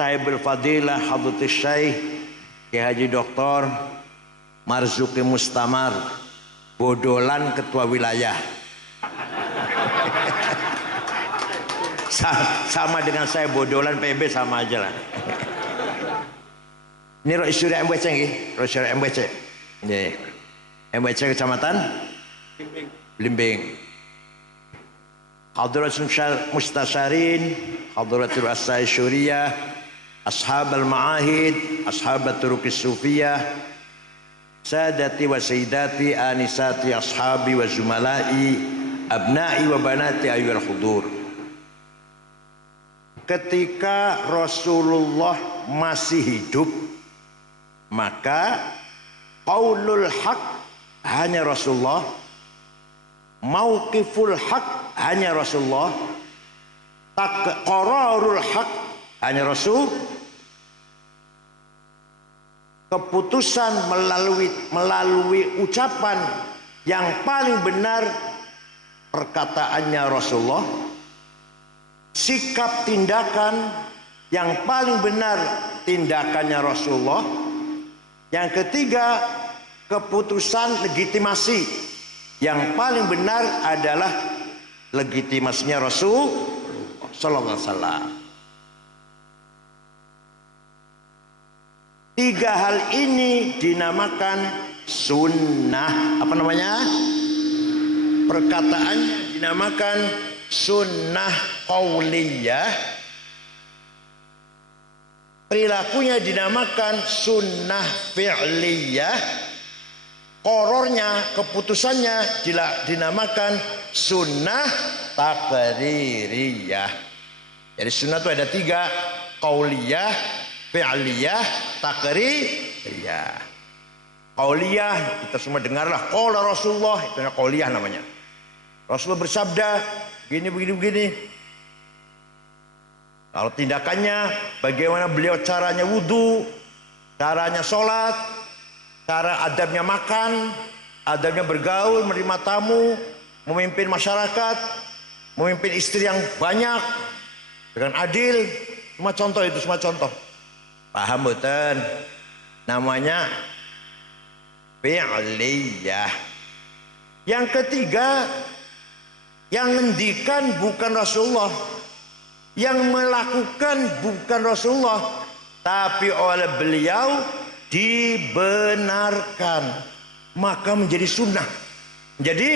Sahibul Fadilah Hadratus Syekh Kiai Haji Dr. Marzuki Mustamar, bodolan ketua wilayah. Sama dengan saya, bodolan PB sama aja lah. Ini Roisuri MWC nggih, Roisuri MWC. Nggih. MWC Kecamatan Blimbing. Hadratul Mustasyarin, Hadratul As-Syuriyah, Ashab al-Ma'ahid, Ashab al-Turuqis Sufiyah, Sadati wa Sayyidati, Anisati, Ashabi wa Zumalai, Abna'i wa Banati ayyuhal hudur. Ketika Rasulullah masih hidup, maka qaulul haq hanya Rasulullah, mauqiful haq hanya Rasulullah, qararul haq hanya Rasul, keputusan melalui ucapan yang paling benar perkataannya Rasulullah, sikap tindakan yang paling benar tindakannya Rasulullah. Yang ketiga, keputusan legitimasi yang paling benar adalah legitimasinya Rasul sallallahu alaihi wasallam. Tiga hal ini dinamakan sunnah. Apa namanya? Perkataannya dinamakan sunnah qauliyah, perilakunya dinamakan sunnah fi'liyah, qorornya, keputusannya dinamakan sunnah taqririyah. Jadi sunnah itu ada tiga: qauliyah, fi'liyah, taqririyah. Qauliyah kita semua dengarlah, qala Rasulullah, itu qauliyah namanya. Rasulullah bersabda begini. Kalau tindakannya, bagaimana beliau caranya wudu, caranya sholat, cara adabnya makan, adabnya bergaul, menerima tamu, memimpin masyarakat, memimpin istri yang banyak dengan adil. Semua contoh itu, semua contoh. Paham betul? Namanya fi'liyah. Yang ketiga, yang ngendikan bukan Rasulullah, yang melakukan bukan Rasulullah, tapi oleh beliau dibenarkan, maka menjadi sunnah. Jadi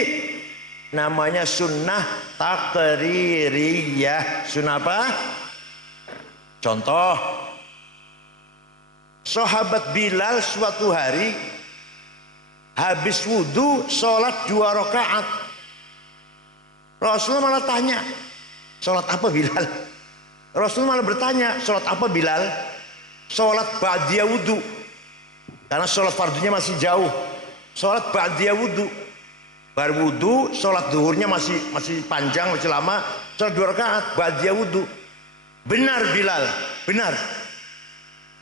namanya sunnah taqririyah. Sunnah apa? Contoh, sahabat Bilal suatu hari habis wudhu sholat 2 rakaat. Rasulullah malah tanya, sholat apa Bilal? Rasulullah malah bertanya, sholat apa Bilal? Sholat ba'diyah wudhu, karena sholat fardunya masih jauh. Sholat ba'diyah wudhu, baru wudhu, sholat duhurnya masih panjang, masih lama. Sholat 2 rakaat ba'diyah wudhu. Benar Bilal, benar.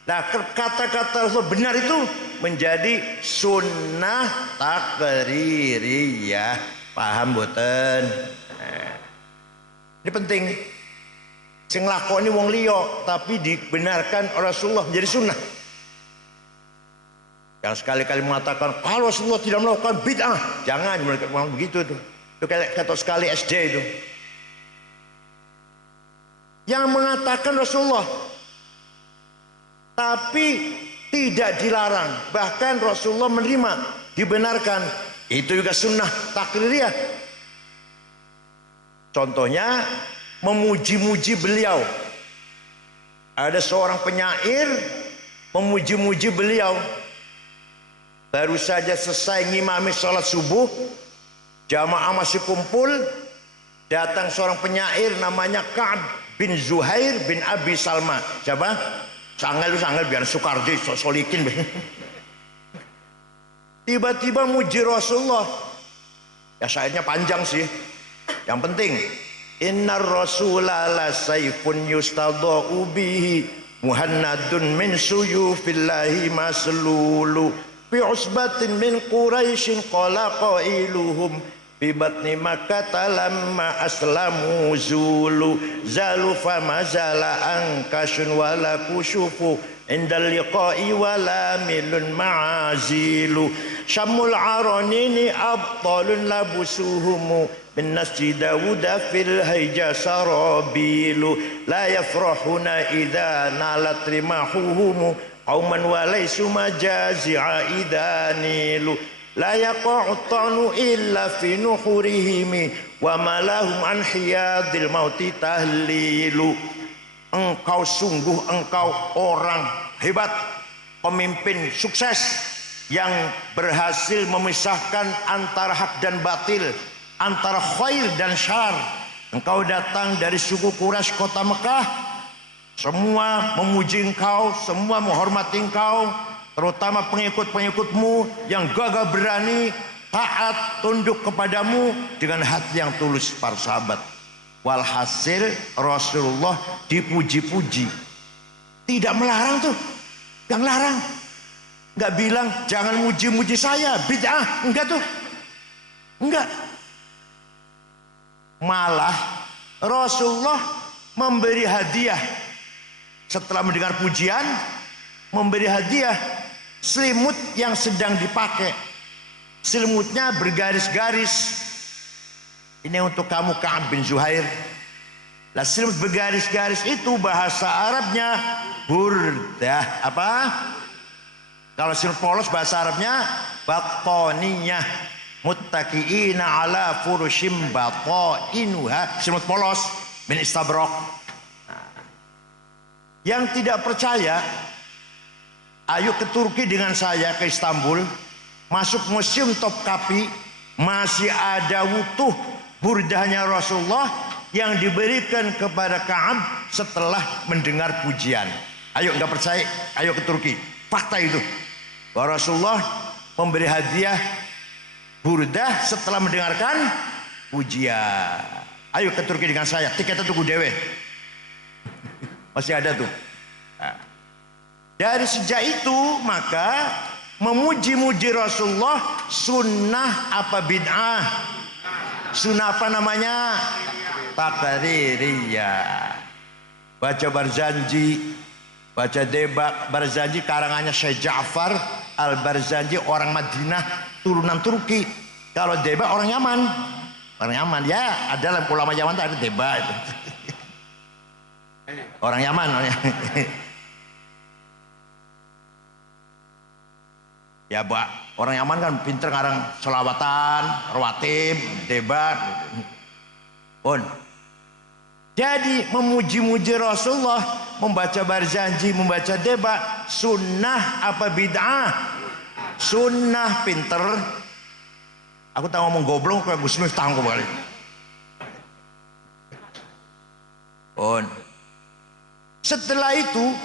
Nah, kata-kata Rasul benar itu menjadi sunnah taqririyah. Paham boten? Ini penting. Sing lakoni wong liya tapi dibenarkan oleh Rasulullah menjadi sunnah. Yang sekali-kali mengatakan kalau Rasulullah tidak melakukan bid'ah, jangan ngomong begitu itu. Itu kayak kata sekali SD itu. Yang mengatakan Rasulullah tapi tidak dilarang, bahkan Rasulullah menerima, dibenarkan, itu juga sunnah taqririyah. Contohnya memuji-muji beliau. Ada seorang penyair memuji-muji beliau. Baru saja selesai ngimami sholat subuh, jamaah masih kumpul, datang seorang penyair namanya Ka'ab bin Zuhair bin Abi Salma. Siapa? Sangal biar Soekardi solikin. Tiba-tiba muji Rasulullah. Ya syairnya panjang sih. Yang penting, innar rasula la sayfun yustadha'u bihi muhannadun min suyufillahi maslulu fi usbatin min quraisyin qala qailuhum fi batni Makkah lamma aslamu zulu zalu fama zala angkashun wala kusyufu indal liqa'i wala milun ma'azilu syamul aranini abtalun labusuhumu bin nasji dawuda fil hayja sarabilu la yafrahuna idha nalat rimahuhumu qauman walaysu majazi'a idanilu la yaqa'u ta'nu illa fi nuhurihimi wa malahum an hiyadil mauti tahlilu. Engkau sungguh engkau orang hebat, pemimpin sukses yang berhasil memisahkan antara hak dan batil, antara khair dan syar. Engkau datang dari suku Quraisy kota Mekah, semua memuji engkau, semua menghormati engkau, terutama pengikut-pengikutmu yang gagah berani, taat, tunduk kepadamu dengan hati yang tulus para sahabat. Walhasil Rasulullah dipuji-puji, tidak melarang tuh, yang larang, nggak bilang jangan muji-muji saya, bid'ah, enggak tuh, enggak. Malah Rasulullah memberi hadiah setelah mendengar pujian, memberi hadiah selimut yang sedang dipakai. Selimutnya bergaris-garis. Ini untuk kamu Ka'ab bin Zuhair. Lah selimut bergaris-garis itu bahasa Arabnya burdah. Apa? Kalau selimut polos bahasa Arabnya batoniyah. Muttaqiina ala furushim batainuha. Selimut polos min istabrok. Yang tidak percaya, ayo ke Turki dengan saya ke Istanbul, masuk museum Topkapi, masih ada utuh burdahnya Rasulullah yang diberikan kepada Ka'ab setelah mendengar pujian. Ayo, nggak percaya, ayo ke Turki. Fakta itu bahwa Rasulullah memberi hadiah burdah setelah mendengarkan pujian. Ayo ke Turki dengan saya, tiketnya tuku dewe. Masih ada tuh. Nah, dari sejak itu maka memuji-muji Rasulullah sunnah apa bid'ah? Sunnah apa namanya? Taqririyah. Baca Barzanji, baca Deba Barzanji karangannya Syekh Ja'far Al-Barzanji, orang Madinah turunan Turki. Kalau Deba orang Yaman. Orang Yaman ya, ada ulama Yaman ada Deba itu. Orang Yaman. Ya, Pak, orang Yaman kan pinter ngarang selawatan, rawatib, debat. Pun. Jadi memuji-muji Rasulullah, membaca Barzanji, membaca debat, sunnah apa bid'ah? Sunnah, pinter. Aku tahu ngomong goblok kayak Gus Miftah kembali. Pun. Setelah itu,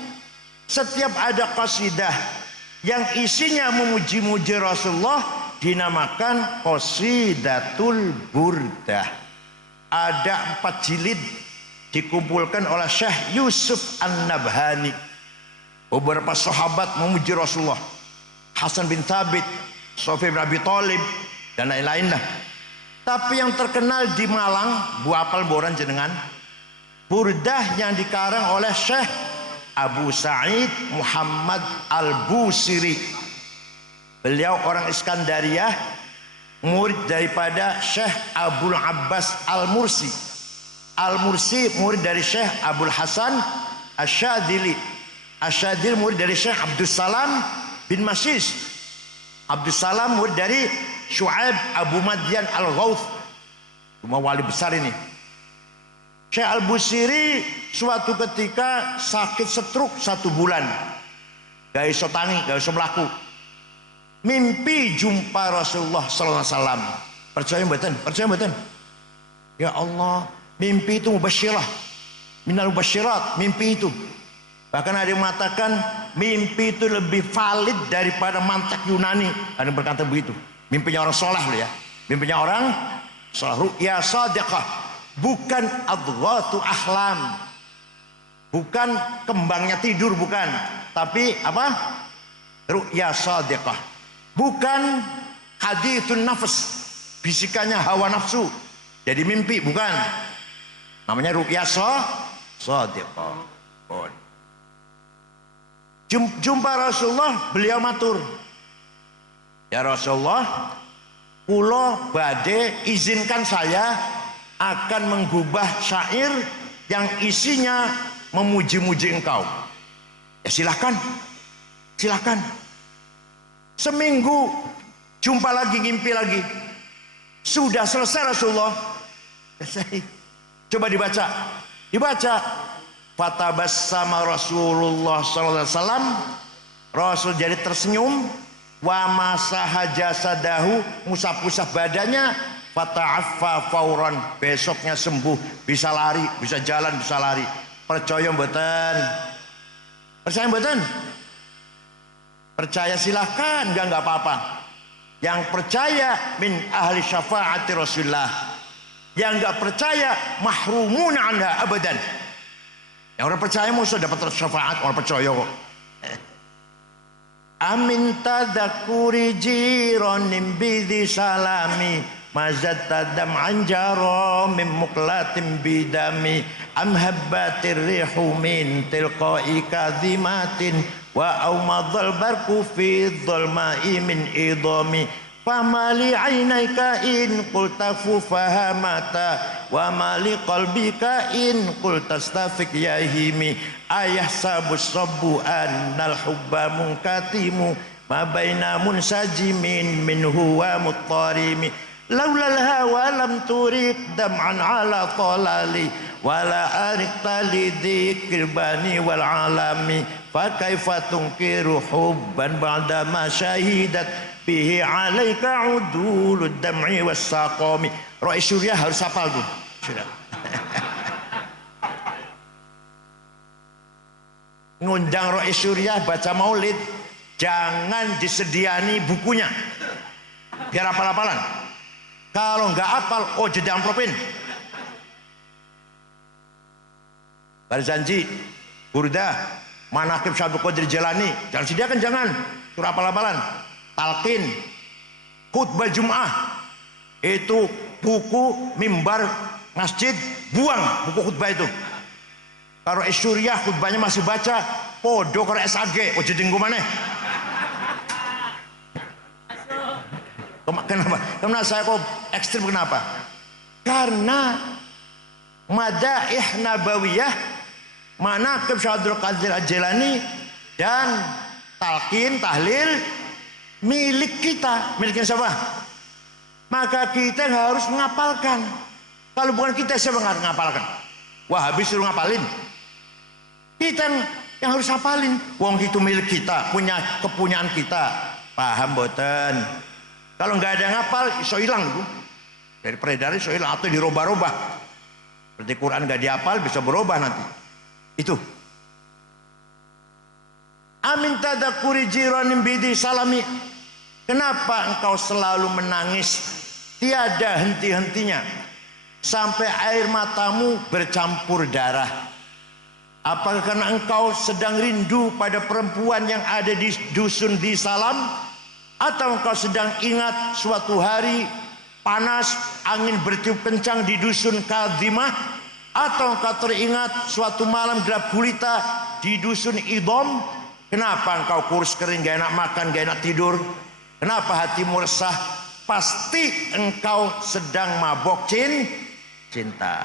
setiap ada qasidah yang isinya memuji-muji Rasulullah dinamakan Qasidatul Burdah. Ada 4 jilid dikumpulkan oleh Syekh Yusuf An-Nabhani. Beberapa sahabat memuji Rasulullah, Hasan bin Thabit, Sofyan bin Abi Thalib, dan lain-lain lah. Tapi yang terkenal di Malang, Bu apal boran jenengan, burdah yang dikarang oleh Syekh Abu Sa'id Muhammad Al-Busiri. Beliau orang Iskandariyah, murid daripada Syekh Abdul Abbas Al-Mursi. Al-Mursi murid dari Syekh Abdul Hasan Asyadili. Asyadili murid dari Syekh Abdul Salam bin Masis. Abdul Salam murid dari Syu'aib Abu Madyan Al-Ghawth. Cuma wali besar ini. Syekh Al-Busiri suatu ketika sakit stroke 1 bulan, gak iso tangi, gak iso melaku. Mimpi jumpa Rasulullah sallallahu alaihi wasallam. Percaya mboten? Percaya mboten? Ya Allah, mimpi itu mubasyirah, minal mubasyirat, mimpi itu. Bahkan ada yang mengatakan mimpi itu lebih valid daripada mantek Yunani. Ada yang berkata begitu. Mimpinya orang soleh loh ya. Mimpinya orang soleh, ru'ya shadiqah. Bukan adghatu ahlam, bukan kembangnya tidur, bukan, tapi apa? Ru'ya shadiqah. Bukan hadithun nafs, bisikannya hawa nafsu. Jadi mimpi, bukan. Namanya ru'ya shadiqah. Jumpa Rasulullah, beliau matur, ya Rasulullah, kula badhe izinkan saya akan menggubah syair yang isinya memuji-muji engkau. Ya silahkan, silahkan. Seminggu jumpa lagi, ngimpi lagi. Sudah selesai Rasulullah. Selesai. Coba dibaca. Dibaca. Fatabassama Rasulullah sallallahu alaihi wasallam. Rasul jadi tersenyum. Wa masaha jasadahu, musap-musap badannya. Fata'affa fauran, besoknya sembuh, bisa lari, bisa jalan, bisa lari. Percaya mboten? Percaya mboten? Percaya silahkan, enggak apa-apa. Yang percaya min ahli syafaati Rasulullah. Yang enggak percaya mahrumun anha abadan. Yang orang percaya musuh dapat syafaat, orang percaya kok. Amin tadakuri jironim bidhi salami mazat tadam anjaro mim muklatim bidami am habbatir rihu min tilqai kadhimatin wa aumadhal barku fi dhulma'i min idami famali aynayka in qulta fahamata wa mali qalbika in qulta stafik yahimi ayah sabus sabbu annal hubba munkatimu ma baina munsajimin minhu wa muttarimi laulal hawa lam turik dam'an ala talali wala arikta lidhikir bani wal alami fa kaifa tunkiru hubban ba'da ma syahidat bihi alaika udulud dam'i was saqami. Ro'i Surya harus hafal tuh. Sudah. Ngundang Ro'i Surya baca maulid, jangan disediani bukunya. Biar hafal-hafalan. Kalau nggak hafal, oh jadi amplopin. Barzanji, Burdah, Manaqib Syabul Qadir Jilani, jangan sediakan, jangan. Surah hafal-hafalan. Talqin, khutbah Jum'ah, itu buku mimbar masjid, buang buku khutbah itu. Kalau Suriah khutbahnya masih baca, podo kalau SAG, oh jadi mana? Kenapa? Kenapa saya kok ekstrim, kenapa? Karena Madaih Nabawiyah, Manaqib Syabul Qadir Jilani dan talqin, tahlil milik kita. Miliknya siapa? Maka kita harus menghafalkan. Kalau bukan kita, siapa yang menghafalkan? Wahabi suruh ngapalin. Kita yang harus hafalin. Wong itu milik kita, punya kepunyaan kita. Paham boten? Kalau nggak ada yang ngapal, iso hilang itu. Dari peredaran iso hilang atau dirubah-rubah. Seperti Quran nggak dihafal, bisa berubah nanti. Itu. Amin tadakuri jiranim bidi salami. Kenapa engkau selalu menangis tiada henti-hentinya sampai air matamu bercampur darah? Apakah karena engkau sedang rindu pada perempuan yang ada di dusun di Salam, atau engkau sedang ingat suatu hari panas angin bertiup kencang di dusun Kadhimah, atau engkau teringat suatu malam gelap gulita di dusun Idom? Kenapa engkau kurus kering, gak enak makan, gak enak tidur? Kenapa hatimu resah? Pasti engkau sedang mabok cinta.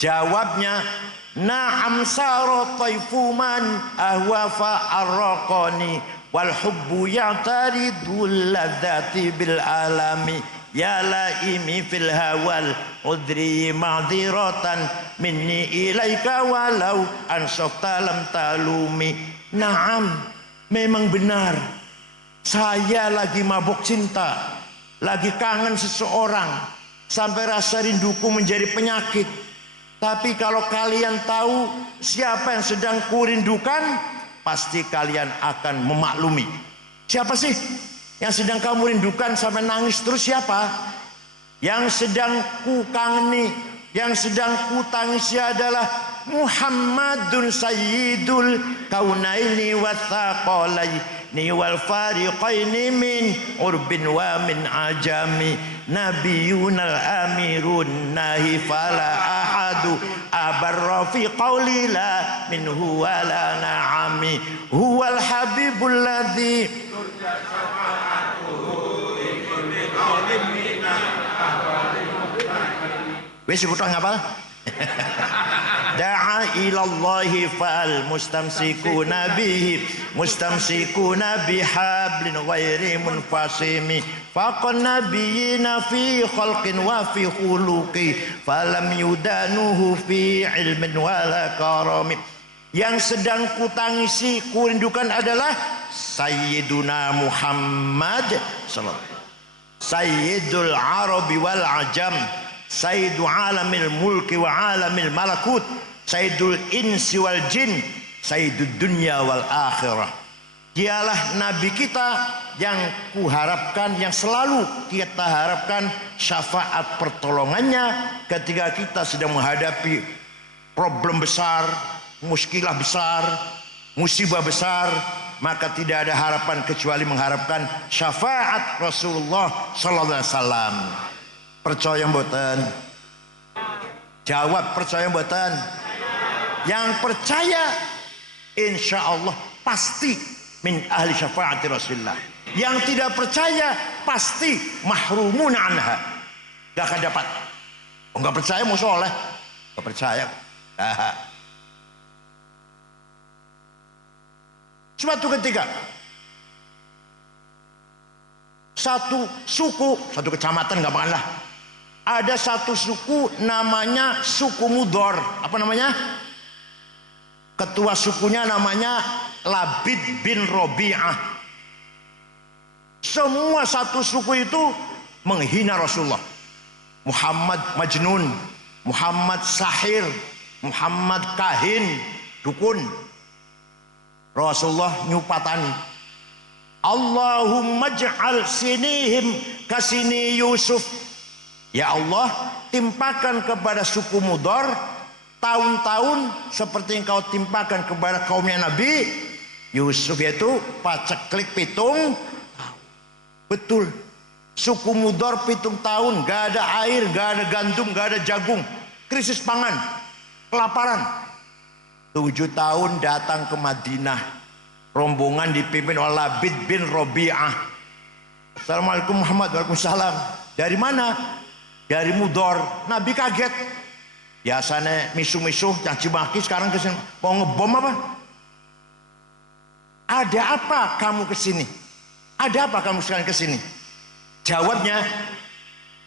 Jawabnya, na'am saro taifuman ahwafa arraqani wal hubbu ya'taridul ladzati bil alami ya laimi fil hawal udri ma'dziratan minni ilaika walau ansafta lam talumi. Na'am, memang benar, saya lagi mabuk cinta, lagi kangen seseorang, sampai rasa rinduku menjadi penyakit. Tapi kalau kalian tahu siapa yang sedang kurindukan, pasti kalian akan memaklumi. Siapa sih yang sedang kamu rindukan sampai nangis terus? Siapa? Yang sedang ku kangeni, yang sedang ku tangisi adalah Muhammadun Sayyidul Kaunaini wa Thaqalai ni wal fariqaini min urbin wa min ajami nabiyunal amirun nahi fala ahadu abarra fi qawli la minhu wala na'ami huwal habibul ladzi wis utang apa? Da'a ilallahi fal mustamsikuna bihi mustamsikuna bihablin ghairi munfasimi faqan nabiyina fi khalqin wa fi khuluqi falam yudanuhu fi ilmin wala karami. Yang sedang kutangisi kurindukan adalah Sayyiduna Muhammad sallallahu Sayyidul Arabi wal Ajam, Sayyidu alamil mulki wa alamil malakut, Sayyidul insi wal jin, Sayyidud dunya wal akhirah. Dialah Nabi kita yang kuharapkan, yang selalu kita harapkan syafaat pertolongannya ketika kita sedang menghadapi problem besar, muskilah besar, musibah besar. Maka tidak ada harapan kecuali mengharapkan syafaat Rasulullah sallallahu alaihi wasallam. Percaya mboten? Jawab percaya mboten? Yang percaya insya Allah pasti min ahli syafaati Rasulullah. Yang tidak percaya pasti mahrumun anha, gak akan dapat. Oh, gak percaya mau soleh, gak percaya. Suatu ketika satu suku, satu kecamatan gampanglah, ada satu suku namanya suku Mudor. Apa namanya? Ketua sukunya namanya Labid bin Robi'ah. Semua satu suku itu menghina Rasulullah. Muhammad Majnun, Muhammad Sahir, Muhammad Kahin, dukun. Rasulullah nyupatani, Allahumma ja'al sinihim kasini Yusuf. Ya Allah, timpakan kepada suku Mudor tahun-tahun seperti yang kau timpakan kepada kaumnya Nabi Yusuf, yaitu paceklik pitung. Betul, suku Mudor pitung tahun gak ada air, gak ada gandum, gak ada jagung, krisis pangan, kelaparan. 7 tahun datang ke Madinah, rombongan dipimpin oleh Labid bin Robi'ah. Assalamualaikum Muhammad. Waalaikumsalam. Dari mana? Dari Mudor. Nabi kaget. Biasanya misuh-misuh caci maki, sekarang kesini mau ngebom apa? Ada apa kamu kesini? Ada apa kamu sekarang kesini? Jawabnya,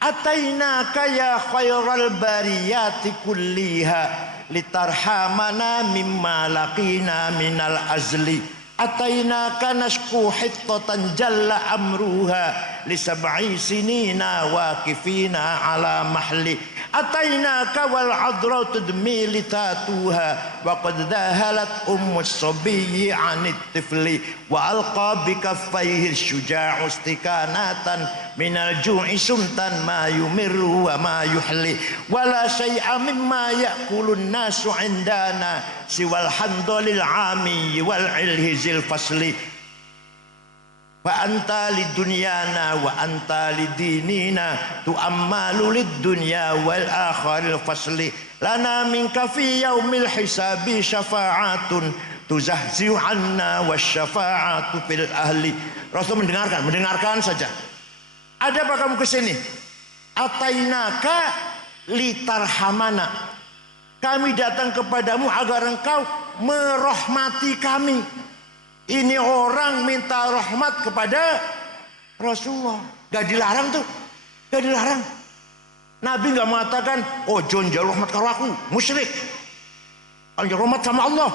Atainaka ya khairal bariyati kulliha litarhamana mimma laqina minal azli. Atainaka nashku hittatan jalla amruha li sab'i sinina waqifina ala mahli. Atainaka wal adra tudmi litatuha wa qad dahalat ummus sabiyyi anit tifli wa alqa bi kaffayhi syuja'u istikanatan minal ju'i sumtan ma yumirru wa ma yuhli wala syai'a mimma ya'kulun nasu indana siwal handalil ami wal ilhizil fasli wa anta lidunyana wa anta lidinina tu'ammalu lidunya wal akharil fasli lana minka fi yaumil hisabi syafa'atun tuzahzi'u anna wasyafa'atu fil ahli. Rasul mendengarkan saja. Ada apa kamu kesini? Atainaka litarhamana, kami datang kepadamu agar engkau merahmati kami. Ini orang minta rahmat kepada Rasulullah. Gak dilarang tuh, gak dilarang. Nabi gak mengatakan, oh John jalur rahmat karo aku, musyrik. Kalau jalur rahmat sama Allah,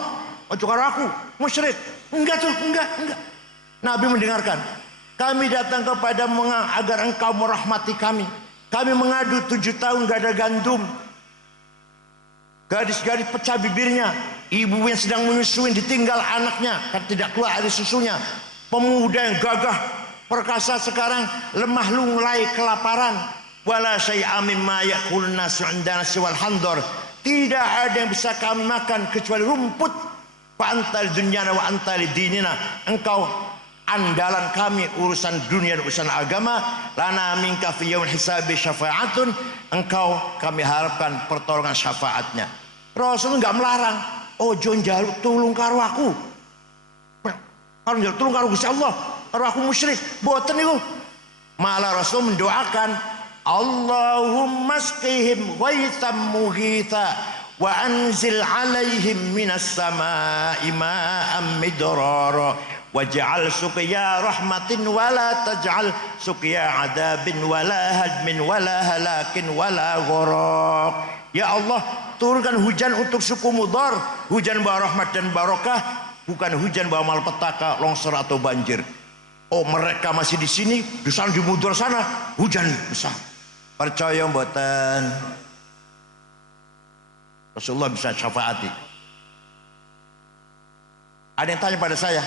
ojo karo aku, musyrik. Enggak tuh, enggak. Nabi mendengarkan. Kami datang kepadamu agar engkau merahmati kami. Kami mengadu 7 tahun gak ada gandum. Gadis-gadis pecah bibirnya, ibu yang sedang menyusui ditinggal anaknya kan tidak keluar air susunya. Pemuda yang gagah perkasa sekarang lemah lunglai kelaparan. Wala syai'a mimma ya'kulun nasu 'indana siwal handor. Tidak ada yang bisa kami makan kecuali rumput. Fa antal dunyana wa antal dinina. Engkau andalan kami urusan dunia dan urusan agama. Lana minka fi yaumil hisabi syafa'atun, engkau kami harapkan pertolongan syafaatnya. Rasul enggak melarang, ojo njaluk tulung karo aku. Kalau njaluk tulung karo Gusti Allah, karo aku musyrik, boten niku. Malah Rasul mendoakan, Allahumma asqihim ghaitsan mughitha wa anzil alaihim minas samaa'i ma'an midrara waj'al suqya rahmatin wala taj'al suqya adabin wala hadmin wala halakin wala gharaq. Ya Allah, turunkan hujan untuk suku Mudhar, hujan bawa rahmat dan barokah, bukan hujan bawa malapetaka, longsor atau banjir. Oh, mereka masih di sini, di sana di Mudhar sana hujan besar. Percaya mboten? Rasulullah bisa syafaati. Ada yang tanya pada saya,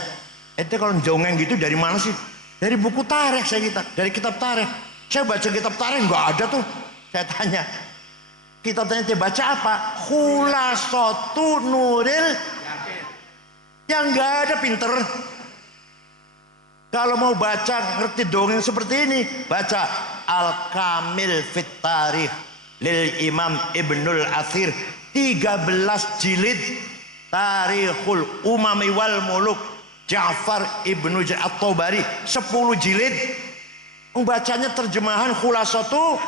ente kalau jongeng gitu dari mana sih? Dari buku tarikh saya dari kitab tarikh. Saya baca kitab tarikh nggak ada tuh. Saya tanya, kitab tarikh ente baca apa? Khulasatu Nuril, yang nggak ada pinter. Kalau mau baca ngerti dongeng seperti ini, baca Al-Kamil Fit Tarikh lil Imam Ibnul Athir, 13 jilid, Tarikhul Umami wal Muluk Ja'far Ibnu At-Tabari, 10 jilid. Membacanya terjemahan Khulasatu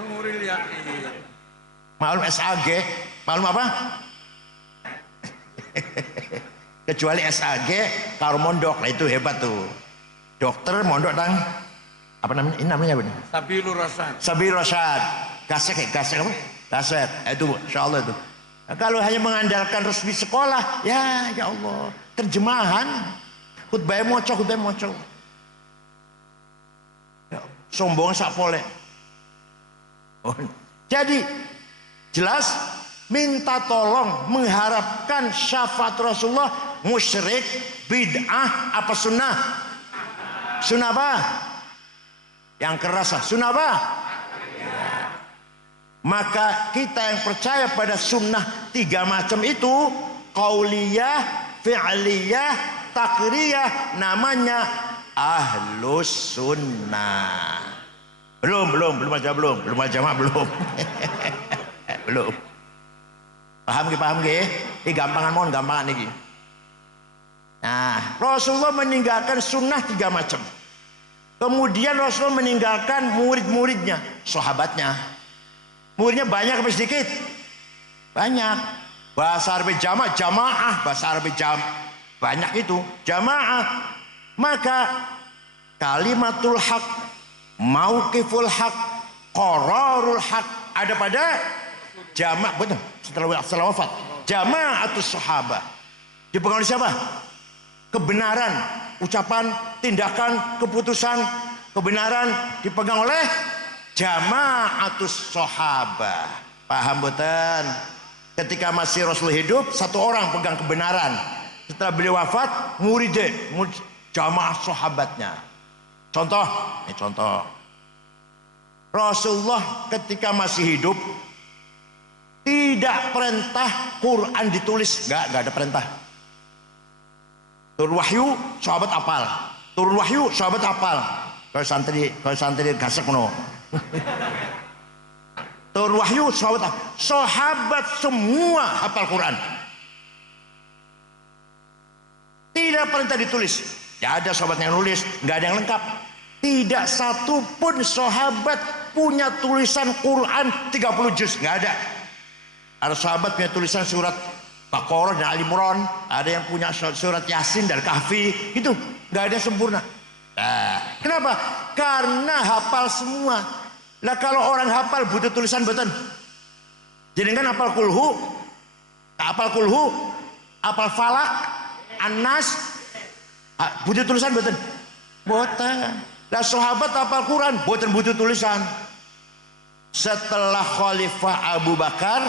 Nuril Yaqin. Maklum SAG, maklum apa? Kecuali SAG karo mondok, nah itu hebat tuh. Dokter mondok tang apa namanya? Ini namanya apa nih? Sabilur Rasyad. Sabilur Rasyad. Gasek apa? Kaset. Itu insyaallah itu. Nah, kalau hanya mengandalkan resmi sekolah, ya Allah, terjemahan khutbah moco. Ya, sombong sak pole. Oh. Jadi jelas minta tolong mengharapkan syafaat Rasulullah, musyrik, bid'ah apa sunnah? Sunnah apa? Yang keras, sunnah apa? Maka kita yang percaya pada sunnah 3 macam itu, qauliyah, fi'liyah, takriyah, namanya ahlus sunnah. Belum aja belum. Belum. Paham ge? Ini gampangan nih. Nah, Rasulullah meninggalkan sunnah 3 macam. Kemudian Rasulullah meninggalkan murid-muridnya, sahabatnya. Muridnya banyak apa sedikit? Banyak. Bahasa Arab jamaah, bahasa Arab banyak itu jamaah. Maka kalimatul haq, mauqiful haq, qararul haq ada pada jamaah, betul. Setelah wafat, jamaatus sahabat. Dipegang oleh siapa? Kebenaran, ucapan, tindakan, keputusan, kebenaran dipegang oleh jamaatus sahabat. Paham betul? Ketika masih Rasul hidup, 1 orang pegang kebenaran. Setelah beliau wafat, murid jamaah sahabatnya. Contoh. Rasulullah ketika masih hidup tidak perintah Quran ditulis, enggak ada perintah. Turun wahyu, sahabat apal. Kalau santri gasek no. Turun wahyu, sahabat semua hafal Quran. Tidak perintah ditulis. Tidak ada sahabat yang nulis, nggak ada yang lengkap. Tidak satu pun sahabat punya tulisan Quran 30 juz, nggak ada. Ada sahabat punya tulisan surat Baqarah dan Ali Imran, ada yang punya surat Yasin dan Kahfi, itu nggak ada yang sempurna. Nah, kenapa? Karena hafal semua. Lah kalau orang hafal butuh tulisan betul. Jadi kan hafal kulhu, hafal falak, An-Nas, butuh tulisan betul. Boten. Lah sahabat hafal Quran, boten butuh tulisan. Setelah Khalifah Abu Bakar,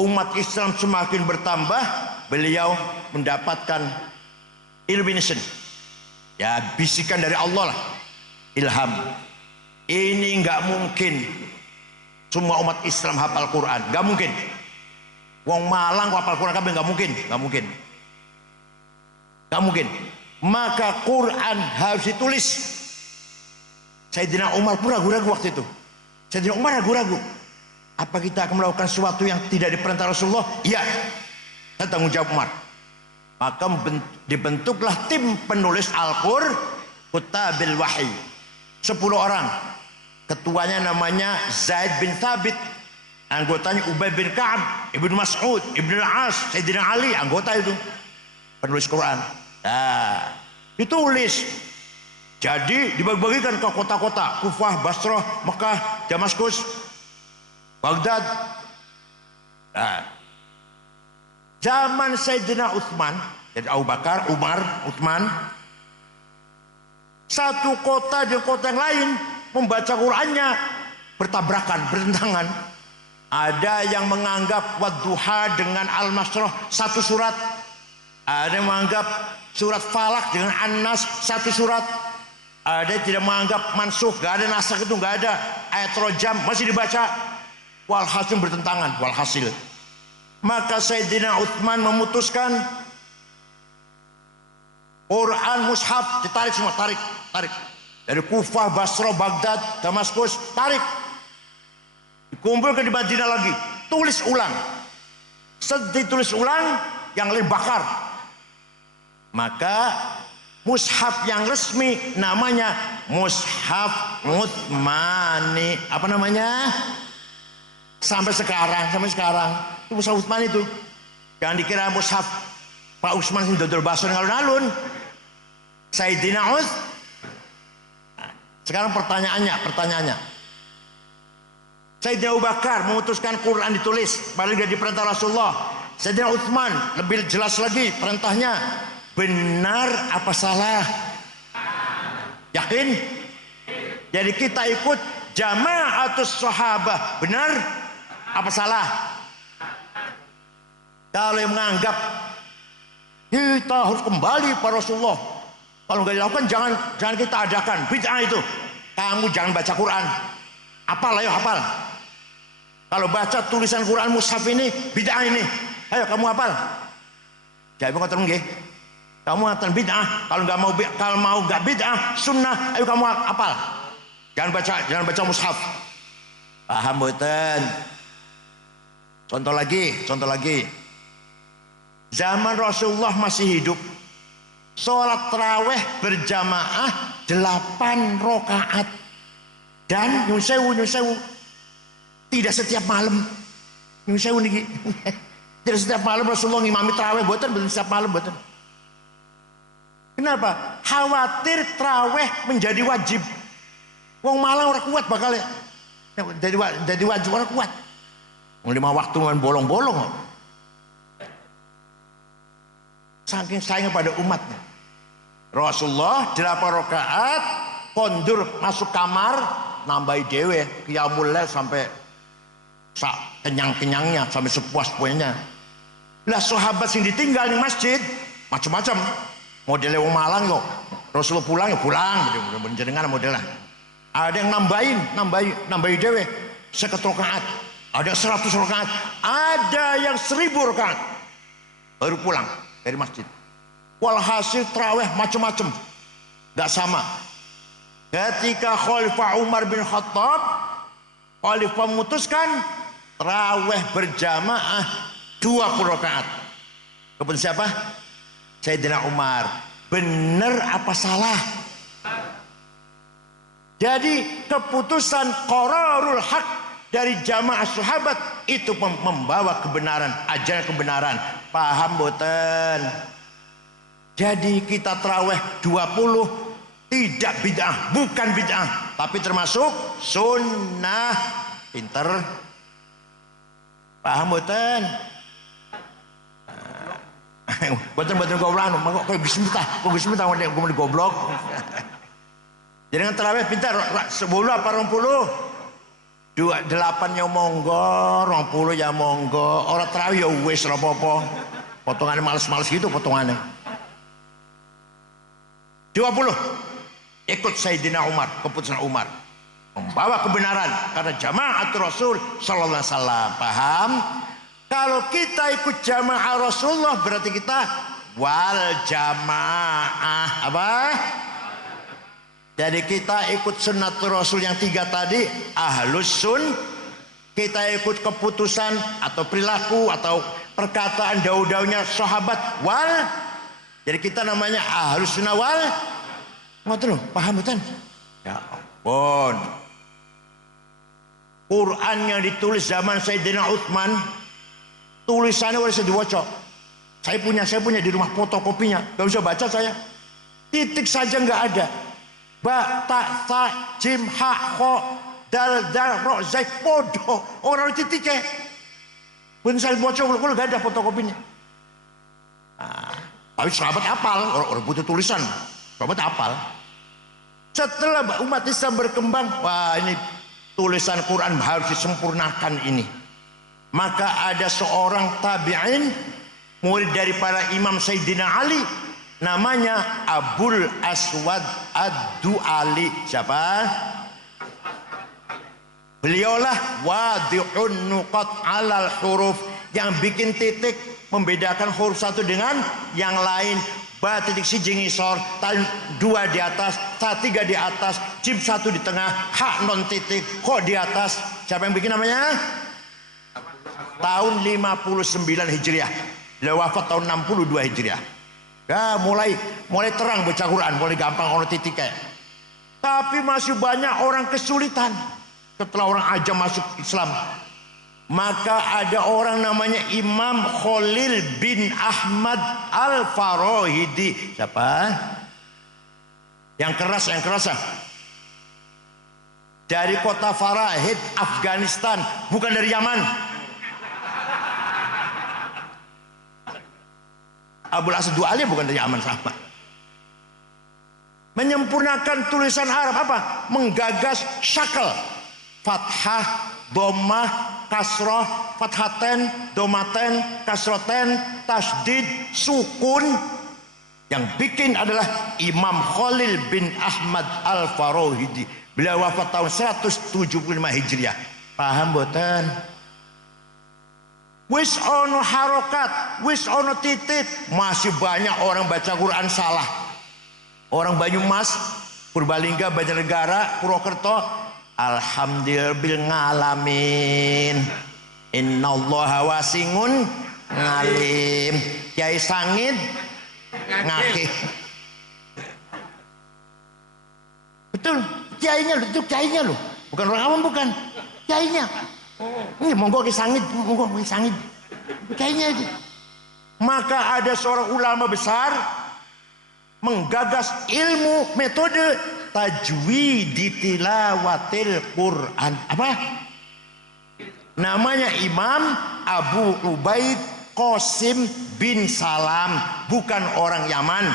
umat Islam semakin bertambah, beliau mendapatkan illumination, ya bisikan dari Allah lah, ilham. Ini nggak mungkin semua umat Islam hafal Quran, nggak mungkin. Wong Malang hafal Quran kabeh nggak mungkin. maka Quran harus ditulis. Sayyidina Umar pun ragu-ragu waktu itu. Sayyidina Umar ragu-ragu. Apa kita akan melakukan sesuatu yang tidak diperintah Rasulullah? Iya. Saya tanggung jawab Umar. Maka dibentuklah tim penulis Al-Qur'an, Kutabil Wahyi. 10 orang. Ketuanya namanya Zaid bin Thabit. Anggotanya Ubay bin Ka'ab, Ibnu Mas'ud, Ibnu Al-As, Sayyidina Ali, anggota itu. Penulis Quran. Nah, ditulis. Jadi dibagi-bagikan ke kota-kota, Kufah, Basrah, Mekah, Damaskus, Baghdad. Nah, zaman Sayyidina Utsman, jadi Abu Bakar, Umar, Utsman, satu kota dengan kota yang lain membaca Qurannya bertabrakan, bertentangan. Ada yang menganggap Wadduha dengan Al-Masrah satu surat. Ada yang menganggap surat Falak dengan An-Nas satu surat. Ada yang tidak menganggap mansukh, gak ada nasakh, itu gak ada. Ayat rojam masih dibaca. Walhasil bertentangan, walhasil. Maka Sayyidina Utsman memutuskan Quran mushaf ditarik semua, tarik. Dari Kufah, Basrah, Baghdad, Damaskus, tarik. Dikumpulkan di Madinah lagi, tulis ulang. Setelah ditulis ulang, yang lain bakar. Maka mushaf yang resmi namanya Mushaf Utsmani. Apa namanya? Sampai sekarang itu mushaf Utsmani itu. Jangan dikira mushaf Pak Utsman sing dodol baso ning alun-alun. Sayyidina Utsman. Sekarang pertanyaannya. Sayyidina Abu Bakar memutuskan Quran ditulis, paling dari perintah Rasulullah. Sayyidina Utsman lebih jelas lagi perintahnya. Benar apa salah? Yakin? Jadi kita ikut jamaatus sahabah. Benar apa salah? Kalau yang menganggap kita harus kembali pada Rasulullah, kalau nggak dilakukan jangan kita adakan. Bid'ah itu. Kamu jangan baca Quran. Hafal, ayo hafal. Kalau baca tulisan Quran mushaf ini bid'ah ini, ayo kamu hafal. Jadi ngoten nggih. Kamu ngaten bid'ah, kalau mau nggak bid'ah, sunnah, ayo kamu hafal. Jangan baca mushaf. Paham mboten? Contoh lagi. Zaman Rasulullah masih hidup, sholat tarawih berjamaah 8 rakaat dan nyun sewu. Tidak setiap malam. Nyun sewu niki. Tidak setiap malam Rasulullah ngimami tarawih, mboten setiap malam mboten. Kenapa? Khawatir tarawih menjadi wajib. Wong malang ora kuat bakal jadi wajib ora kuat. Wong 5 waktu dengan bolong-bolong. Saking sayangnya pada umatnya. Rasulullah 8 rakaat kondur masuk kamar nambahi dewe qiyamul lail sampai kenyang-kenyangnya, sampai sepuas-puasnya. Lah sahabat sing ditinggal di masjid macam-macam. Modelnya wong malang kok. Rasulullah pulang ya pulang gitu, jenengan modelnya. Ada yang nambahi dewe 50 rakaat, ada 100 rakaat, ada yang 1000 rakaat baru pulang dari masjid. Walhasil tarawih macam-macam, nggak sama. Ketika Khalifah Umar bin Khattab, Khalifah memutuskan tarawih berjamaah 20 rakaat. Kemudian siapa? Sayyidina Umar. Benar apa salah? Jadi keputusan qararul haq dari jamaah sahabat itu membawa kebenaran, ajaran kebenaran. Paham boten? Jadi kita tarawih 20 tidak bid'ah, bukan bid'ah, tapi termasuk sunnah. Pinter. Paham boten? Boten goblok, kok bismillah, kok goblok. Jadi dengan tarawih pintar 10 apa 20? 8 ya monggo, 20 ya monggo. Orang tarawih ya wis ora apa-apa. Potongannya males-males gitu potongannya. 20 ikut Sayyidina Umar, keputusan Umar membawa kebenaran karena jamaah Rasul sallallahu alaihi wasallam. Paham? Kalau kita ikut jamaah Rasulullah berarti kita wal jamaah. Apa? Jadi kita ikut sunnatul rasul yang 3 tadi, ahlus sun. Kita ikut keputusan atau perilaku atau perkataan daud-daudnya sahabat wal. Jadi kita namanya ahlus sunnah wal. Ngoten lho, paham betul? Ya ampun. Quran yang ditulis zaman Sayyidina Utsman, tulisannya udah bisa diwaca. Saya punya di rumah fotokopinya. Gak bisa baca saya. Titik saja nggak ada. Ba, ta, sa, jim, ha, kho, dal, ro, zai, podo. Orang titiknya. Pun saya baca, kalau nggak ada fotokopinya. Nah, tapi sahabat hafal, orang butuh tulisan. Sahabat hafal. Setelah umat Islam berkembang, wah ini tulisan Quran harus disempurnakan ini. Maka ada seorang tabi'in, murid daripada Imam Sayyidina Ali, namanya Abul Aswad Ad-Du'ali. Siapa? Beliaulah wadi'un nuqat alal huruf, yang bikin titik membedakan huruf satu dengan yang lain. Ba titik siji ngisor, tan 2 di atas, ta 3 di atas, jim 1 di tengah, ha non titik, kho di atas. Siapa yang bikin namanya? Tahun 59 Hijriah. Beliau wafat tahun 62 Hijriah. Ya, mulai terang baca Quran, mulai gampang orang titik kayak. Tapi masih banyak orang kesulitan setelah orang ajam masuk Islam. Maka ada orang namanya Imam Khalil bin Ahmad Al-Farahidi. Siapa? Yang keras dari kota Farahid, Afghanistan, bukan dari Yaman. Abul Aswad Du'ali bukan dari Yaman, sahabat. Menyempurnakan tulisan Arab apa? Menggagas syakal, fathah, dhammah, kasroh, fathaten, domaten, kasroten, tasdid, sukun. Yang bikin adalah Imam Khalil bin Ahmad Al-Farahidi. Beliau wafat tahun 175 Hijriah. Paham boten? Wis ono harokat, wis ono titik. Masih banyak orang baca Quran salah. Orang Banyumas, Purbalingga, Banjarnegara, Purwokerto, alhamdulillah bil ngalamin. Innallaha wasingun ngalim. Kiai Sangid ngakih. Betul, kiainya loh. Bukan orang awam, bukan. Kiainya. Ini monggo Kiai Sangid, Kiainya aja. Maka ada seorang ulama besar menggagas ilmu metode tajwid tilawatil Quran. Apa? Namanya Imam Abu Ubaid Qasim bin Salam, bukan orang Yaman.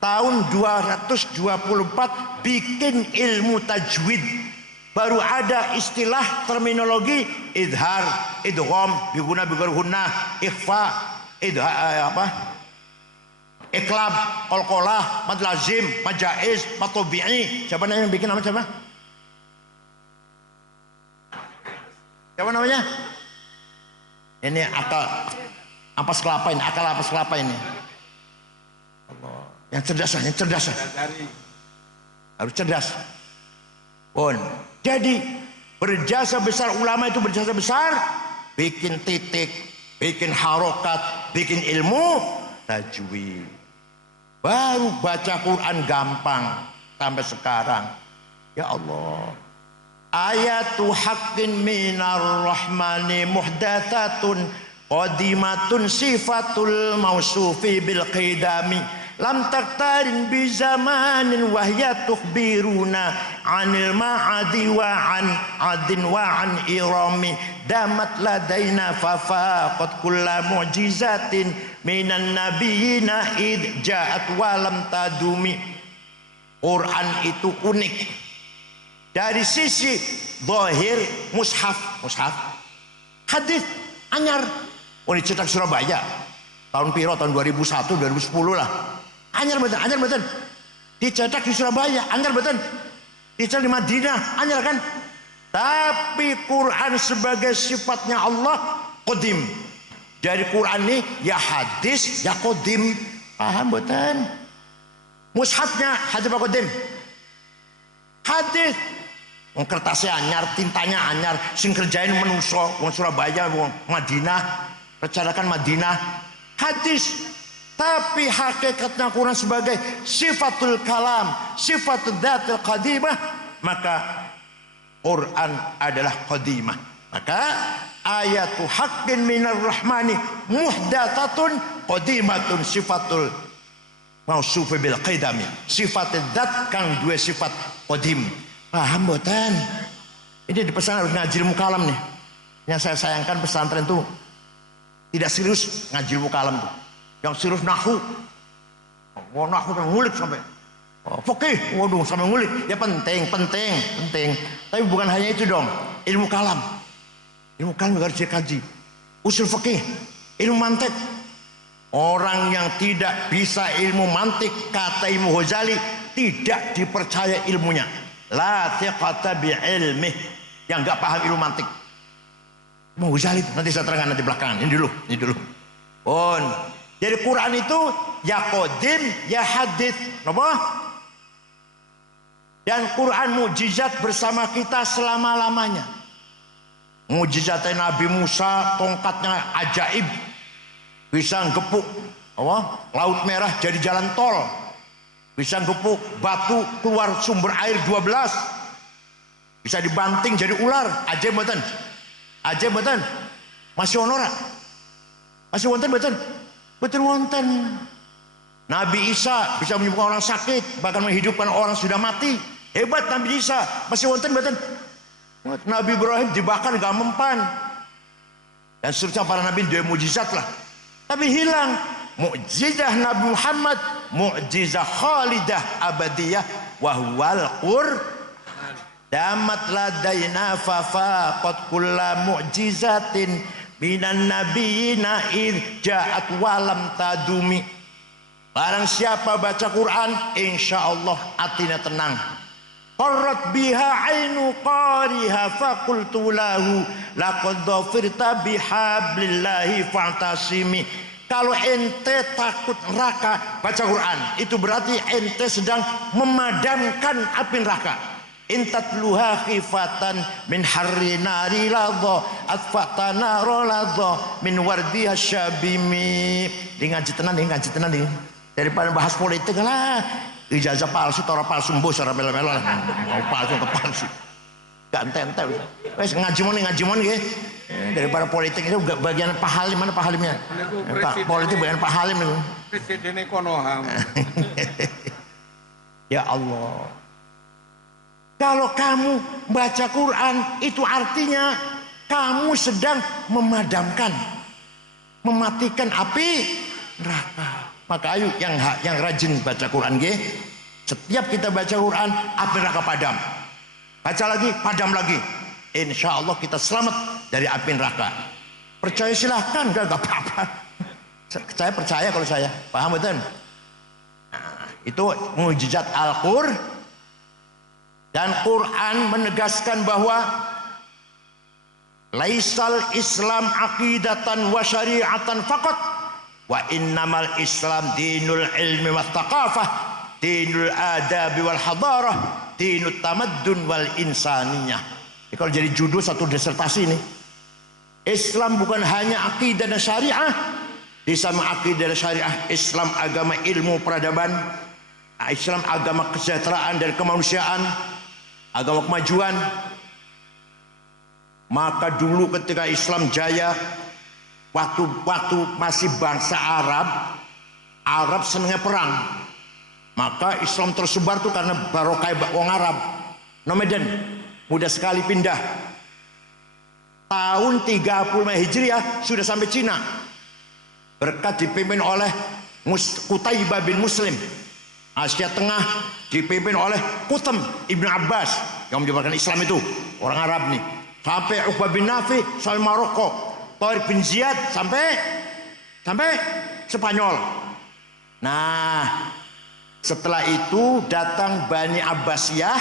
Tahun 224 bikin ilmu tajwid. Baru ada istilah terminologi idhar, idgham, biguna bigurhunna, ikhfa, iklab, qalqalah, mad lazim, mad jaiz, mad tabi'i. Siapa yang bikin nama siapa? Siapa namanya? Ini akal ampas kelapa ini. Allah. Yang cerdas. Harus cerdas. Pun. Jadi berjasa besar, ulama itu berjasa besar, bikin titik, bikin harokat, bikin ilmu tajwid. Baru baca Quran gampang sampai sekarang. Ya Allah. Ayatu haqqin minar rahmani muhdatsatun qadimatun sifatul mausufi bil qidami lam taktarin bi zamanin wahya tukhbiruna anil ma'adi wa an adin wa an irami damat ladaina fafaqat kulla mu'jizatin minan nabiyina id ja'at walam tadumi. Quran itu unik dari sisi zahir, mushaf hadis anyar. Oh, dicetak Surabaya tahun piro, tahun 2001 2010 lah. Anyar betul. Dicetak di Surabaya, anyar betul. Dicetak di Madinah, anyar kan. Tapi Quran sebagai sifatnya Allah qadim, Dari Quran ini ya hadis ya qadim. Paham mboten? Mushafnya hadis apa qadim? Hadis. Wong kertasnya anyar, tintanya anyar, sing kerjain menungso wong Surabaya, wong Madinah, rencanakan Madinah. Hadis. Tapi hakikatnya Quran sebagai sifatul kalam, sifatul dzatil qadimah, maka Quran adalah qadimah. Maka ayatu haqqin minar rahmani muhdatsatun qadimatun sifatul mausuf bil qidami. Sifat dzat kang dua sifat qadim. Paham mboten? Ini dipesan harus ngaji ilmu kalam nih. Yang saya sayangkan pesantren tuh tidak serius ngaji ilmu kalam tuh. Yang serius nahwu. Wah, nahwu kan ngulik sampai fikih, waduh sampai ngulik. Ya penting. Tapi bukan hanya itu dong. Ilmu kalam harus dikaji. Usul fikih, ilmu mantik. Orang yang tidak bisa ilmu mantik, kata Imam Ghazali, tidak dipercaya ilmunya. La thiqata bi ilmih. Yang enggak paham ilmu mantik. Imam Ghazali nanti saya terangkan nanti belakangan. Ini dulu. Jadi Quran itu ya qadim ya hadits. Napa? Dan Quran mukjizat bersama kita selama-lamanya. Mukjizatnya Nabi Musa, tongkatnya ajaib. Bisa gepuk Laut Merah jadi jalan tol. Bisa gepuk batu keluar sumber air 12. Bisa dibanting jadi ular. Ajaib mboten? Masih ono ora? Masih wonten mboten? Betul wonten. Nabi Isa bisa menyembuhkan orang sakit, bahkan menghidupkan orang sudah mati. Hebat Nabi Isa. Masih wonten mboten? Nabi Ibrahim dibakar gak mempan. Dan seterusnya para nabi dia mukjizat lah. Tapi hilang mukjizah Nabi Muhammad, mukjizah khalidah abadiyah wa huwal Qur'an. Damat ladaina fafaqat kulla mu'jizatin minan nabiyina irja'at walam tadumi. Barang siapa baca Quran, insya Allah hatinya tenang. Qarrat biha ainu qariha faqultu lahu laqad dhafirta bihablillahi fa'tasimi. Kalau ente takut neraka, baca Quran. Itu berarti ente sedang memadamkan api neraka. Intatluha khifatan min harri nari ladha atfatana roladha min wardiha syabimi. Ngaji tenan nih. Daripada bahas politik lah. Ijazah palsu, tora palsu, mbus, tora melo-melo lah. Mau palsu ke palsu. Gak ente-ente. Wes ngaji mon ya. Daripada politik itu bagian Pak Halim, mana Pak Halimnya? Politik bagian Pak Halim itu. Presiden Konoham. Ya Allah. Kalau kamu baca Quran, itu artinya kamu sedang memadamkan, mematikan api neraka. Maka ayo yang rajin baca Quran ge. Setiap kita baca Quran, api neraka padam. Baca lagi, padam lagi. Insya Allah kita selamat dari api neraka. Percaya silahkan, gak apa-apa. Saya percaya kalau saya. Paham betul? Nah, itu mukjizat Al-Qur'an. Dan Quran menegaskan bahwa laisal Islam aqidatan wa syari'atan faqat wa innamal Islam dinul ilmi wat taqafah, dinul adabi wal hadarah, dinut tamaddun wal insaniyah. Kalau jadi judul satu disertasi ini, Islam bukan hanya akidah dan syariah. Di sama akidah dan syariah, Islam agama ilmu peradaban, Islam agama kesejahteraan dan kemanusiaan, agama kemajuan. Maka dulu ketika Islam jaya, waktu masih bangsa Arab senangnya perang. Maka Islam tersebar tuh karena barokah wong Arab. Nomaden, mudah sekali pindah. Tahun 35 Hijriah sudah sampai Cina. Berkat dipimpin oleh Qutaibah bin Muslim. Asia Tengah dipimpin oleh Qutham Ibn Abbas yang menyebarkan Islam itu, orang Arab nih. Sampai Uqbah bin Nafi sampai Maroko, Tariq bin Ziyad sampai Spanyol. Nah, setelah itu datang Bani Abbasiyah,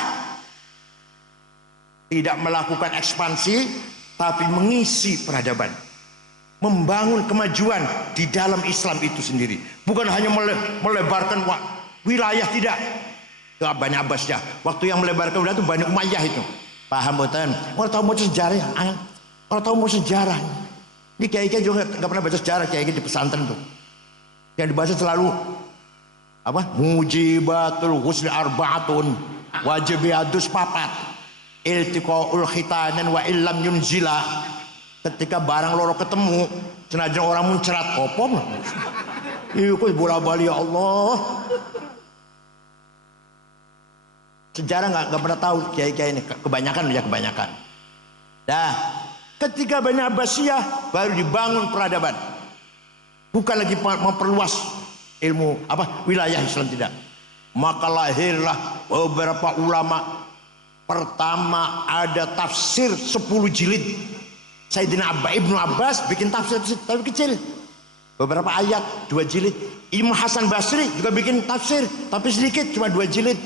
tidak melakukan ekspansi tapi mengisi peradaban. membangun kemajuan di dalam Islam itu sendiri. Bukan hanya melebarkan wilayah, tidak. Itu Bani Abbasnya. Waktu yang melebarkan wilayah itu Bani Umayyah itu. Paham boten? Orang tahu mau sejarah, orang tahu mau sejarah. Ini kiai-kiai juga nggak pernah baca sejarah, kiai-kiai di pesantren tuh. Yang dibaca selalu apa? Mujibatul husni arba'atun, wajibiadus papat, iltiqaul khitanan wa illam yunzila. Ketika barang loro ketemu, senajan orang muncrat opom. Iku bola-bali ya Allah. Sejarah nggak pernah tahu kiai-kiai ini, kebanyakan ya kebanyakan. Dah, ketika Bani Abbasiyah baru dibangun peradaban, bukan lagi memperluas ilmu wilayah Islam, tidak. Maka lahirlah beberapa ulama. Pertama ada tafsir 10 jilid. Sayyidina Ibnu Abbas bikin tafsir tapi kecil, beberapa ayat 2 jilid. Imam Hasan Basri juga bikin tafsir tapi sedikit, cuma 2 jilid.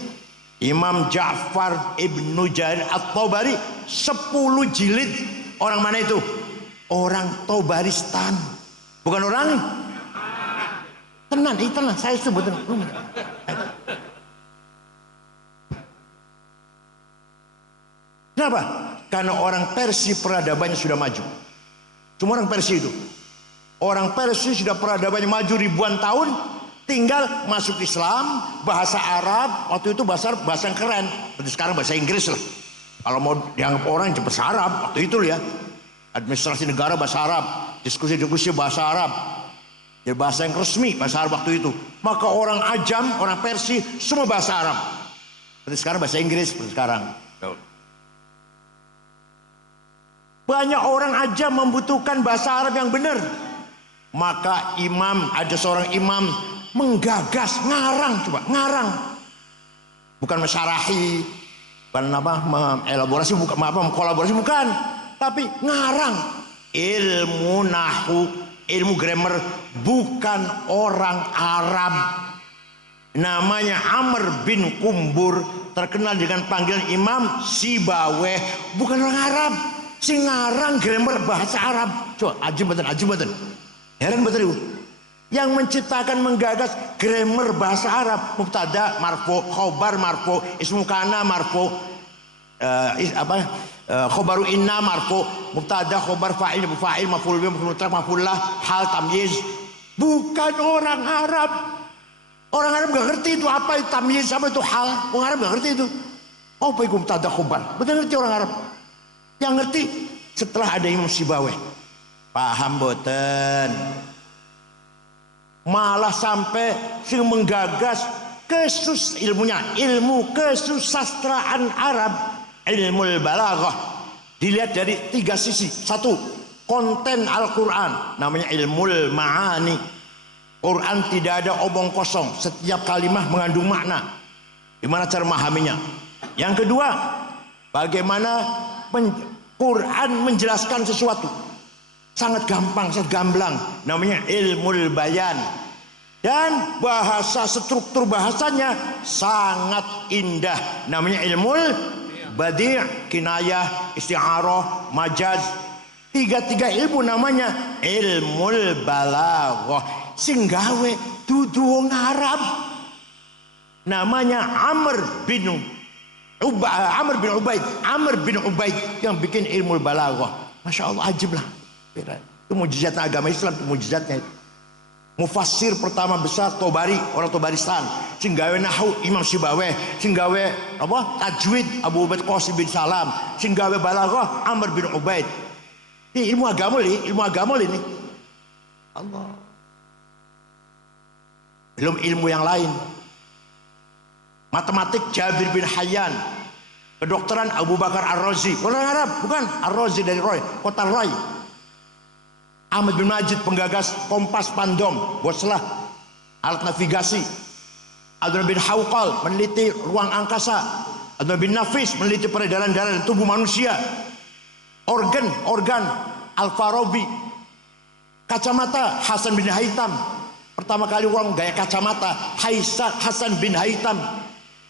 Imam Ja'far Ibnu Jarir At-Tabari 10 jilid. Orang mana itu? Orang Tabaristan, bukan orang tenan, tenan saya sebut tenan. Kenapa? Karena orang Persia peradabannya sudah maju. Semua orang Persia itu, orang Persia sudah peradabannya maju ribuan tahun, tinggal masuk Islam, bahasa Arab. Waktu itu bahasa yang keren, seperti sekarang bahasa Inggris lah. Kalau mau dianggap orang bahasa Arab waktu itu ya, administrasi negara bahasa Arab, diskusi bahasa Arab, jadi bahasa yang resmi bahasa Arab waktu itu. Maka orang Ajam, orang Persia semua bahasa Arab. Seperti sekarang bahasa Inggris, seperti sekarang. Banyak orang Ajam membutuhkan bahasa Arab yang benar. Maka ada seorang imam menggagas, ngarang, bukan mesyarahi, bukan mengelaborasi, bukan mengkolaborasi, bukan, tapi ngarang ilmu nahu, ilmu grammar, bukan orang Arab. Namanya Amr bin Kumbur, terkenal dengan panggilan Imam Sibaweh, bukan orang Arab. Sing ngarang grammar bahasa Arab. Coba ajib betul. Heran betul itu. Yang menciptakan, menggagas grammar bahasa Arab, mubtada marfu, khobar marfu, ismu kana marfu, khobaru inna marfu, mubtada khobar fa'il maf'ul bih maf'ul lah, hal tamyiz. Bukan orang Arab. Orang Arab gak ngerti itu apa itu tamyiz, apa itu hal. Orang Arab gak ngerti itu. Apa itu mubtada khobar? Betul ngerti orang Arab. Yang ngerti setelah ada Imam Sibaweh. Paham boten? Malah sampai sing menggagas ilmu kesusastraan Arab, ilmu balaghah, dilihat dari 3 sisi. 1, konten Al-Quran, namanya ilmu ma'ani. Quran tidak ada omong kosong, setiap kalimah mengandung makna. Gimana cara memahaminya? Yang kedua, bagaimana Quran menjelaskan sesuatu, sangat gampang, sangat gamblang, namanya ilmu bayan. Dan bahasa, struktur bahasanya sangat indah, namanya ilmu badi', kinayah, isti'arah, majaz. 3 ilmu namanya ilmu balaghah. Sing gawe dudu wong Arab, namanya Amr bin Ubaid yang bikin ilmu balaghah. Masya Allah, ajib lah. Itu mujizatnya agama Islam, itu mujizatnya itu. Mufassir pertama besar Tabari, orang Tabaristan. Sing gawe nahwu Imam Sibaweh, sing gawe tajwid Abu Ubaid Qasim bin Salam, sing gawe balaghah Amr bin Ubaid. Ini ilmu agama ini. Allah. Belum ilmu yang lain. Matematik Jabir bin Hayyan, kedokteran Abu Bakar Ar-Razi, orang Arab, bukan Ar-Razi dari Roy, kota Roy. Ahmad bin Majid, penggagas kompas Pandom, boslah alat navigasi. Adnan bin Hawqal meneliti ruang angkasa. Adnan bin Nafis meneliti peredaran darah di tubuh manusia. Organ Al-Farabi. Kacamata Hasan bin Haytham, pertama kali orang gaya kacamata Hasan bin Haytham.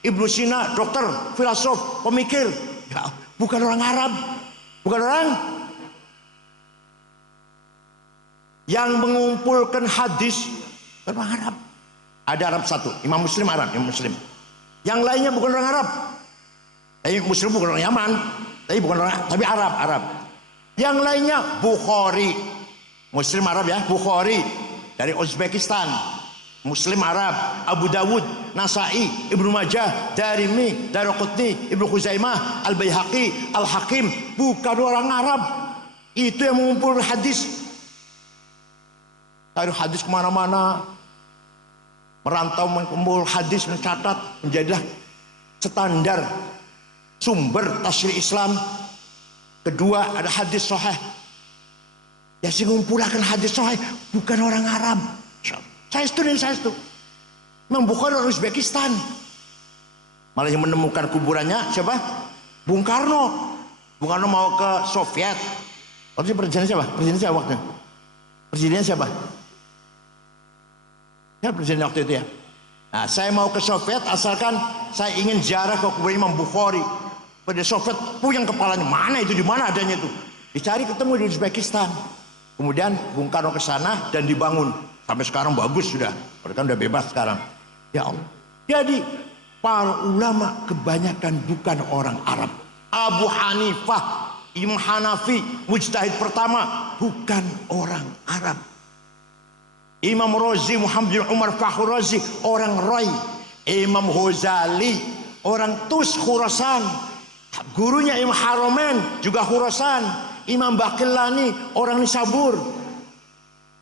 Ibnu Sina, dokter, filosof, pemikir, ya, bukan orang Arab, bukan orang. yang mengumpulkan hadis orang Arab. Ada Arab satu, Imam Muslim Arab, Imam Muslim. Yang lainnya bukan orang Arab. Muslim bukan orang Yaman, tapi Arab. Yang lainnya Bukhari, Muslim Arab ya, Bukhari dari Uzbekistan, Muslim Arab, Abu Dawud, Nasai, Ibnu Majah, Darimi, Daraqutni, Ibnu Khuzaimah, Al-Baihaqi, Al-Hakim, bukan orang Arab. Itu yang mengumpulkan hadis. Taruh hadis kemana-mana, merantau mengumpul hadis, mencatat, menjadilah standar sumber tafsir Islam. Kedua ada hadis sahih. Ya sing ngumpulkan hadis sahih bukan orang Arab. Saya itu. Imam Bukhari orang Uzbekistan. Malah yang menemukan kuburannya siapa? Bung Karno. Bung Karno mau ke Soviet. Waktu presiden siapa? Presiden siapa waktu? Presidennya siapa? Ya presiden waktu itu ya. Nah, saya mau ke Soviet asalkan saya ingin ziarah ke kubur Imam Bukhari. Pada Soviet puyeng kepalanya, mana itu, di mana adanya itu? Dicari ketemu di Uzbekistan. Kemudian Bung Karno ke sana dan dibangun. Sampai sekarang bagus sudah. Mereka udah bebas sekarang. Ya Allah. Jadi para ulama kebanyakan bukan orang Arab. Abu Hanifah, Imam Hanafi, mujtahid pertama bukan orang Arab. Imam Razi, Muhammad bin Umar Fakhr Razi, orang Roy. Imam Ghazali, orang Tus Khurasan. Gurunya Imam Haromen juga Khurasan. Imam Baqillani, orang Nisabur.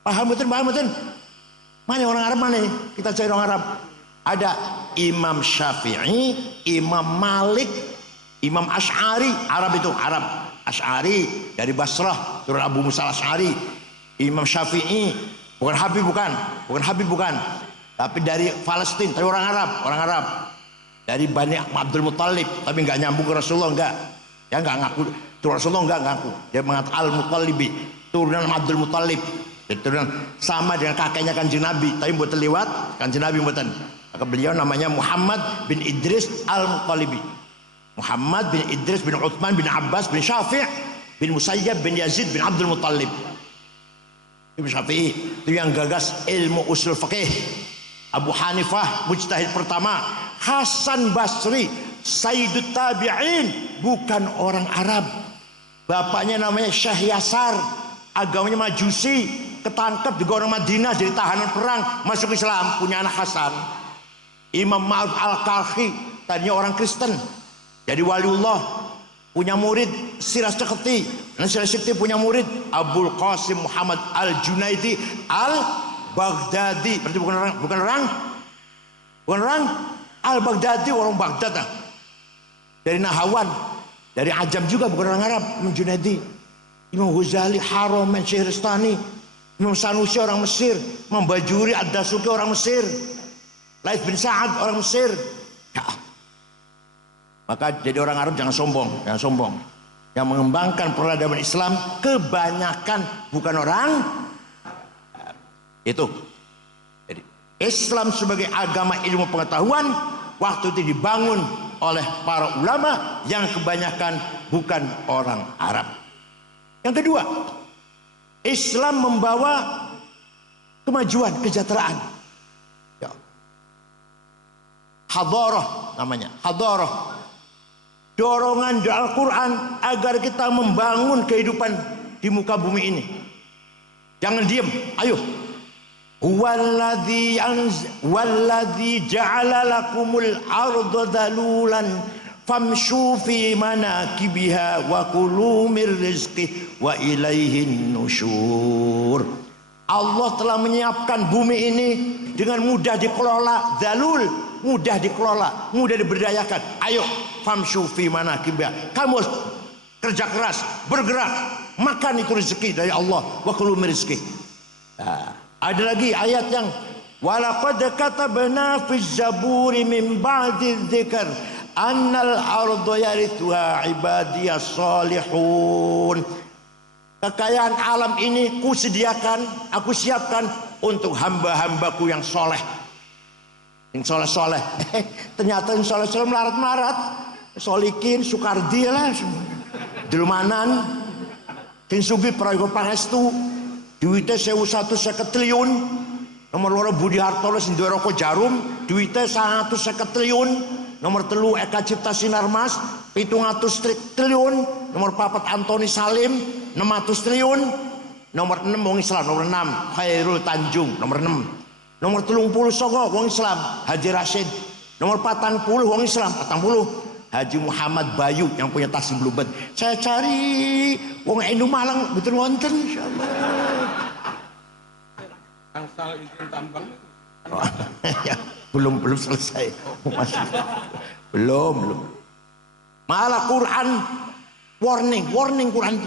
Paham betul? Mana orang Arab mana? Kita cari orang Arab. Ada Imam Syafi'i, Imam Malik, Imam Asy'ari. Arab itu Arab. Asy'ari dari Basrah, turun Abu Musa Asy'ari. Imam Syafi'i, bukan Habib bukan. Tapi dari Palestina, tapi orang Arab. Dari Bani Abdul Muttalib, tapi nggak nyambung ke Rasulullah, enggak. Ya nggak ngaku. Rasulullah enggak ngaku. Dia mengatakan Al-Muttalibi, turunan Abdul Muttalib. Turunan sama dengan kakeknya Kanjeng Nabi, tapi buat terliwat Kanjeng Nabi buatan. Maka beliau namanya Muhammad bin Idris Al-Muttalibi. Muhammad bin Idris bin Uthman bin Abbas bin Syafi' bin Musayyab bin Yazid bin Abdul Muttalib. Imam Syafi'i itu yang gagas ilmu usul fikih. Abu Hanifah mujtahid pertama. Hasan Basri Sayyidut Tabi'in, bukan orang Arab. Bapaknya namanya Syekh Yasar, agamanya Majusi, ketangkep juga orang Madinah jadi tahanan perang, masuk Islam, punya anak Hasan. Imam Ma'ruf Al-Karhi, tadinya orang Kristen, jadi waliullah, punya murid Siraj Ceketi. Dan Siraj Ceketi punya murid Abul Qasim Muhammad Al-Junaidi Al-Baghdadi. Berarti bukan orang Al-Baghdadi, orang Baghdad. Dari Nahawan, dari Ajam juga, bukan orang Arab. Imam Junaidi, Imam Ghazali, Haromen, Syehristani, Imam Sanusi orang Mesir, Imam Bajuri Ad-Dasuki orang Mesir, Laith bin Sa'ad orang Mesir. Ya. Maka jadi orang Arab jangan sombong. Yang mengembangkan peradaban Islam kebanyakan bukan orang itu. Jadi Islam sebagai agama ilmu pengetahuan waktu itu dibangun oleh para ulama yang kebanyakan bukan orang Arab. Yang kedua, Islam membawa kemajuan, kesejahteraan. Ya. Hadarah namanya, hadarah. Dorongan di Al-Quran agar kita membangun kehidupan di muka bumi ini. Jangan diem, ayo. Walladzi ja'ala lakumul arda dalulan famshu fi manakibiha wa kulu mir rizqi wa ilaihin nusyur. Allah telah menyiapkan bumi ini dengan mudah dikelola, dalul, mudah dikelola, mudah diberdayakan. Ayo, famshu fi manakibiha. Kamu kerja keras, bergerak, makan itu rezeki dari Allah. Wa kulu mir rizqi. Ada lagi ayat yang walaqad katabna fi zaburi min ba'di dzikr annal arda yarithuha ibadiyas salihun. Kekayaan alam ini kusediakan, aku siapkan untuk hamba-hambaku yang soleh. Yang soleh-soleh. Ternyata yang soleh-soleh melarat-melarat. Solikin, Sukardi lah. Dulmanan. Yang sugi prayogo pangestu. duitnya 1.150 triliun. Nomor loro Budi Hartono sing duwe rokok Jarum, duitnya 150 triliun. Nomor telu Eka Cipta Sinarmas 700 triliun. Nomor papat Antoni Salim 600 triliun. Nomor 6 wong Islam, nomor 6 Khairul Tanjung, nomor 6. Nomor 30 Songo wong Islam Haji Rashid. Nomor 40 wong Islam 40 Haji Muhammad Bayu yang punya taksi Bluebird. Saya cari wong Enu Malang betul wonten insyaallah. Angsal izin tambang. Oh, ya, belum selesai. Belum. Malah Quran warning Quran.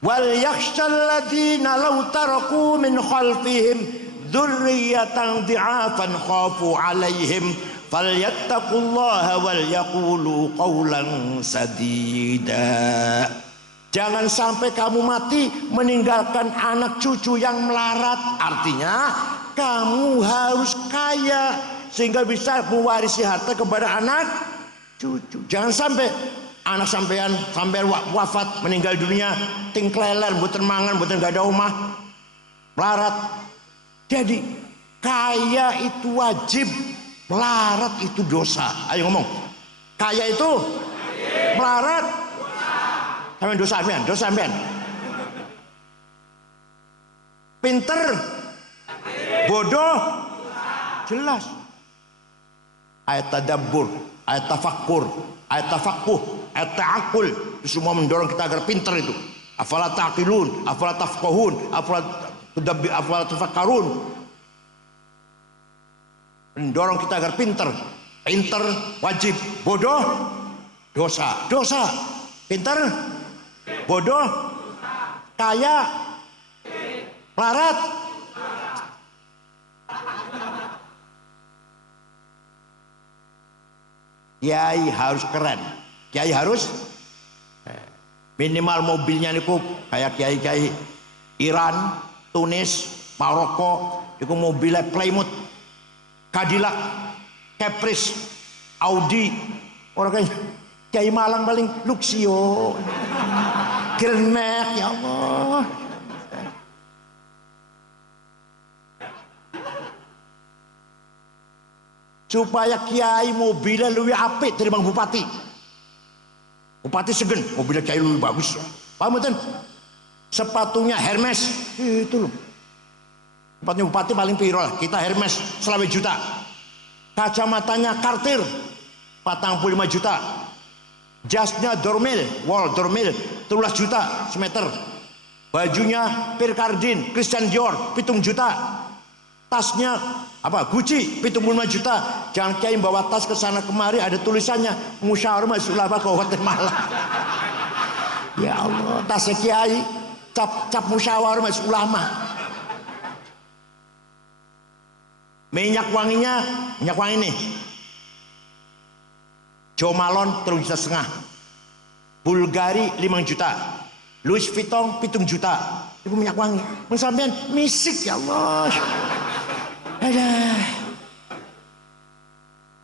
Wal yakhshal ladzina law taraku min khalfihim dzurriyyatan dhi'afan khafu 'alaihim falyattaqullaha wal yaqulu qawlan sadida. Jangan sampai kamu mati meninggalkan anak cucu yang melarat. Artinya kamu harus kaya sehingga bisa mewarisi harta kepada anak cucu. Jangan sampai anak sampean wafat meninggal dunia tingkleler mboten mangan mboten gak ada omah melarat. Jadi kaya itu wajib, melarat itu dosa. Ayo ngomong. Kaya itu melarat dosa sampean. Pinter bodoh jelas. Ayat tadabbur, ayat tafakkur, ayat tafakuh, ayat ta'akul itu semua mendorong kita agar pinter itu. Afala taqilun, afala tafqahun, afala tafakkarun. Mendorong kita agar pinter. Pinter wajib, bodoh dosa. Pinter bodoh, kaya, melarat. Kiai harus keren. Kiai harus minimal mobilnya niku kayak kiai-kiai Iran, Tunis, Maroko, niku mobilnya Plymouth, Cadillac, Caprice, Audi. Orang kayak Kiai Malang paling Luxio, Grand Max, ya Allah. Supaya kiai mobilnya lebih apik dari bang bupati. Bupati segen, mobilnya kiai lebih bagus. Paham betul? Sepatunya Hermes, itu loh. Sepatunya bupati paling piro lah. Kita Hermes 20 juta. Kacamatanya Cartier 45 juta. Jasnya Dormil, wall Dormil 13 juta semeter. Bajunya Pierre Cardin, Christian Dior 7 juta. Tasnya apa? Gucci 75 juta. Jangan kiai bawa tas ke sana kemari ada tulisannya Musyawarah Majelis Ulama Kabupaten Malang. Ya Allah, tasnya kiai cap Musyawarah Majelis Ulama. Minyak wanginya, minyak wangi nih. Jo Malone 3,5 juta. Bulgari 5 juta. Louis Vuitton 7 juta. Itu minyak wangi. Sampean misik ya Allah.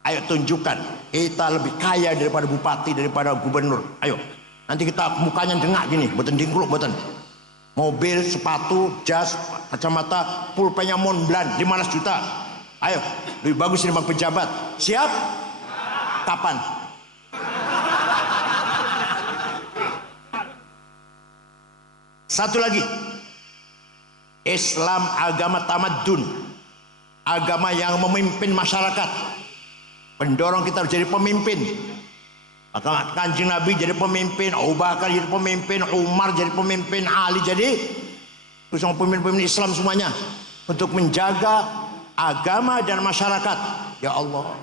Ayo tunjukkan kita lebih kaya daripada bupati, daripada gubernur. Ayo. Nanti kita mukanya dengak gini, boten dingkluk boten. Mobil, sepatu, jas, kacamata, pulpennya Montblanc 15 juta. Ayo, lebih bagus daripada pejabat. Siap? Kapan? Satu lagi, Islam agama tamadun, agama yang memimpin masyarakat, mendorong kita jadi pemimpin. Maka Kanjeng Nabi jadi pemimpin, Abu Bakar jadi pemimpin, Umar jadi pemimpin, Ali jadi semua pemimpin Islam semuanya untuk menjaga agama dan masyarakat. Ya Allah,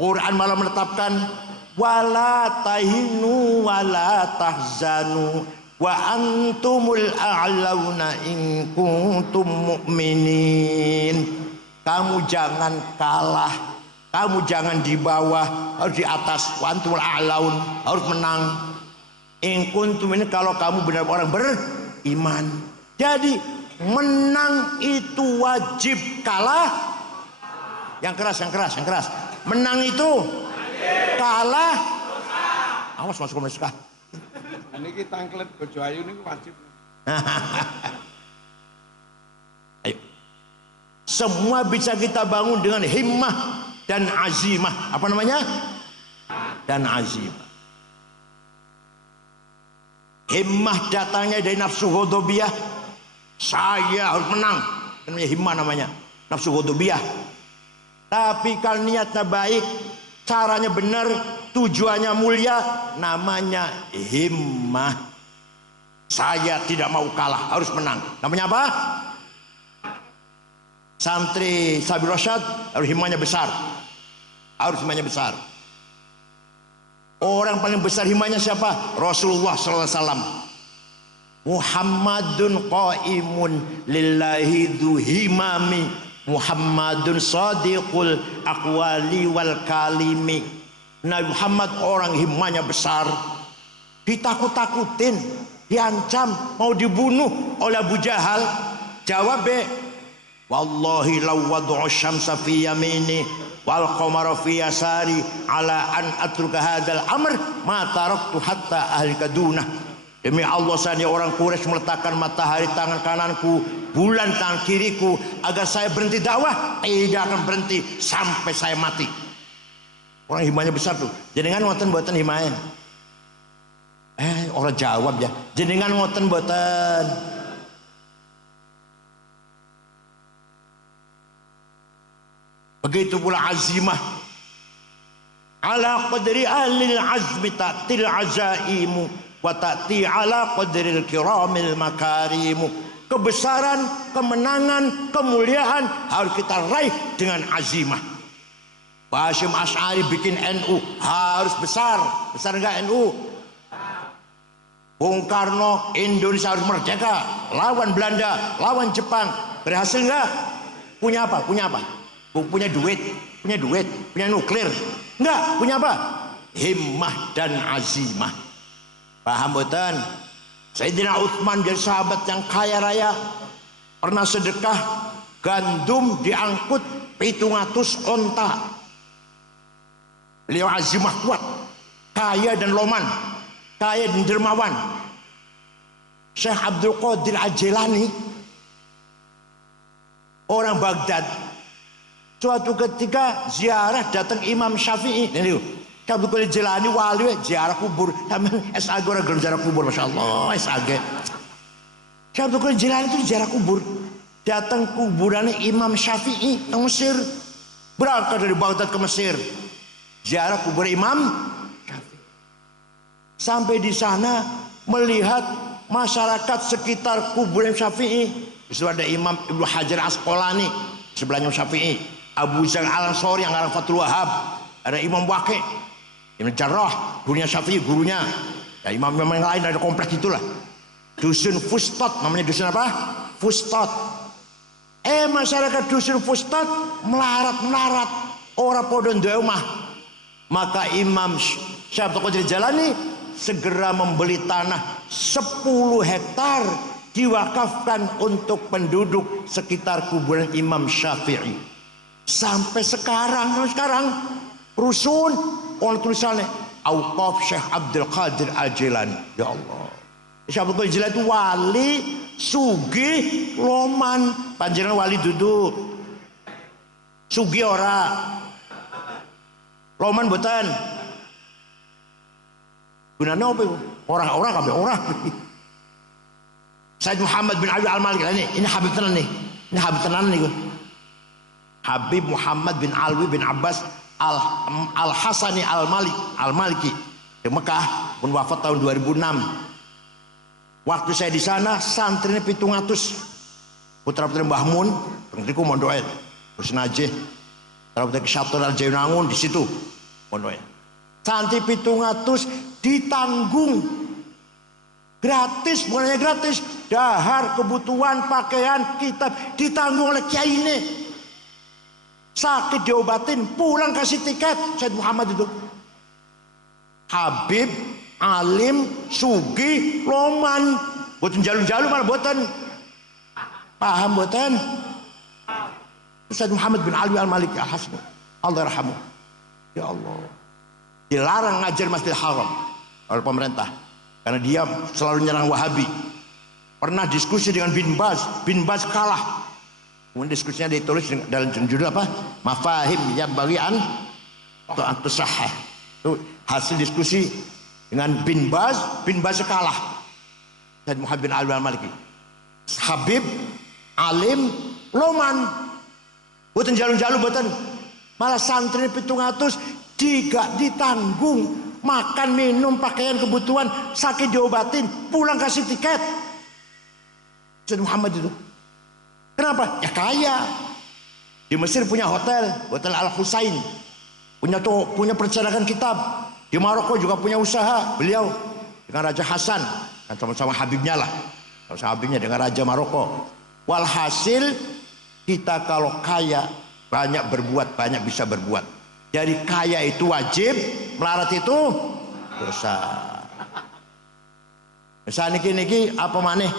Quran malah menetapkan wala tahinu wala tahzanu wa antumul a'launa in kuntum mu'minin. Kamu jangan kalah, kamu jangan di bawah, harus di atas. Wa antumul a'laun, harus menang. In kuntum ini kalau kamu benar orang beriman. Jadi menang itu wajib, kalah yang keras. Menang itu kalah. Awas masuk ke Mekah. Ini kita tangklet bojo ayu ini wajib. Ayo. Semua bisa kita bangun dengan himmah dan azimah. Apa namanya? Dan azimah. Himmah datangnya dari nafsu ghadabiyah. Saya harus menang. Namanya himmah namanya. Nafsu ghadabiyah. Tapi kalau niatnya baik, caranya benar, tujuannya mulia, namanya himmah. Saya tidak mau kalah, harus menang. Namanya apa? Santri Sabil Rasyad harus himmahnya besar. Harus himmahnya besar. Orang paling besar himmahnya siapa? Rasulullah SAW. Muhammadun qaimun lillahi dhu himami, Muhammadun sadiqul aqwali wal kalimi. Nabi Muhammad orang himmahnya besar, ditakut-takutin, diancam, mau dibunuh oleh Abu Jahal. Jawab, wallahi law wad'u syamsa fi yamini wal qamara fi yasari ala an atruka hadzal amr ma taraktu hatta ahlika dunah. Demi Allah, saya orang Quraisy meletakkan matahari tangan kananku, bulan tangan kiriku, agar saya berhenti dakwah, tidak akan berhenti sampai saya mati. Orang himmahnya besar tuh. Jenengan ngoten mboten himmahnya? Orang jawab ya. Jenengan ngoten mboten? Begitu pula azimah. Ala qadri ahlil azmi ta'til azaimu wa ta'ti ala qadril kiramil makarimu. Kebesaran, kemenangan, kemuliaan harus kita raih dengan azimah. Hasyim Asy'ari bikin NU harus besar. Besar enggak NU? Bung Karno, Indonesia harus merdeka, lawan Belanda, lawan Jepang. Berhasil enggak? Punya apa? Punya apa? Punya duit, punya nuklir. Enggak, punya apa? Himmah dan azimah. Paham betul? Sayyidina Utsman jadi sahabat yang kaya raya, pernah sedekah gandum diangkut 700 onta. Beliau azimah kuat, kaya dan loman, kaya dan dermawan. Syekh Abdul Qadir Al-Jilani, orang Baghdad, suatu ketika ziarah datang Imam Syafi'i. Ini Syekh Abdul Qadir Al-Jilani wali ziarah kubur. Taman SAG orang gelem ziarah kubur, Masya Allah SAG. Syekh Abdul Qadir Al-Jilani itu ziarah kubur. Datang kuburannya Imam Syafi'i ke Mesir. Berangkat dari Baghdad ke Mesir, ziarah kubur Imam Syafi'i. Sampai di sana melihat masyarakat sekitar kuburan Syafi'i. Di situ ada Imam Ibnu Hajar Asqalani, sebelahnya Syafi'i. Abu Zar Al-Ansari yang ngarang Fathul Wahhab. Ada Imam Waqi', Ibnu Jarrah, gurunya Syafi'i, gurunya. Ya, imam-imam yang lain ada kompleks itulah. Dusun Fustat, namanya dusun apa? Fustat. Masyarakat dusun Fustat melarat-melarat, orang podo ndek omah. Maka Imam Syekh Abdul Qadir Jalani segera membeli tanah 10 hektar diwakafkan untuk penduduk sekitar kuburan Imam Syafi'i. Sampai sekarang rusun orang tulisannya Auqaf Syekh Abdul Qadir Al-Jilani. Ya Allah, Syekh Abdul Qadir Al-Jilani itu wali sugih loman. Panjenengan wali duduk sugih ora loman boten. Gunanya apa itu? Orang-orang kabeh orang. Said Muhammad bin Ali Al-Maliki ini Habib tenan nih. Ini Habib tenan nih. Habib Muhammad bin Alwi bin Abbas Al-Hasani Al-Maliki di Mekah, pun wafat tahun 2006. Waktu saya di sana santrinya 700. Putra-putri Mbah Mun, pengiku mondoke. Terus najih. Putra-putri Syatul Al-Jainangun di situ mondoke. Santri 700 ditanggung gratis, bukannya gratis, dahar, kebutuhan, pakaian, kitab ditanggung oleh kiai ini. Sakit diobatin, pulang kasih tiket. Said Muhammad itu Habib, alim, sugi, loman, boten jalu-jalu malah boten. Paham boten? Said Muhammad bin Ali Al-Maliki Al-Hasni, Allah yarhamu. Ya Allah, dilarang ngajar Masjidil Haram oleh pemerintah karena dia selalu nyerang Wahabi. pernah diskusi dengan Bin Baz kalah. Kemudian diskusinya ditulis dalam judul apa? Mafahim yang bagian atau sahih. Itu hasil diskusi dengan Bin Baz kalah. Said Muhammad bin Ali al-Maliki. Habib, alim, loman. Boten jalu-jalu boten. Malah santri 700 tidak ditanggung. Makan, minum, pakaian, kebutuhan, sakit diobatin, pulang kasih tiket. Said Muhammad itu. Kenapa? Ya kaya. Di Mesir punya hotel Al-Husain. Punya percetakan kitab. Di Maroko juga punya usaha. Beliau dengan Raja Hasan, kan sama-sama Habibnya lah. Sama-sama Habibnya dengan Raja Maroko. Walhasil kita kalau kaya banyak berbuat, banyak bisa berbuat. Jadi kaya itu wajib, melarat itu dosa. Misalnya niki apa maneh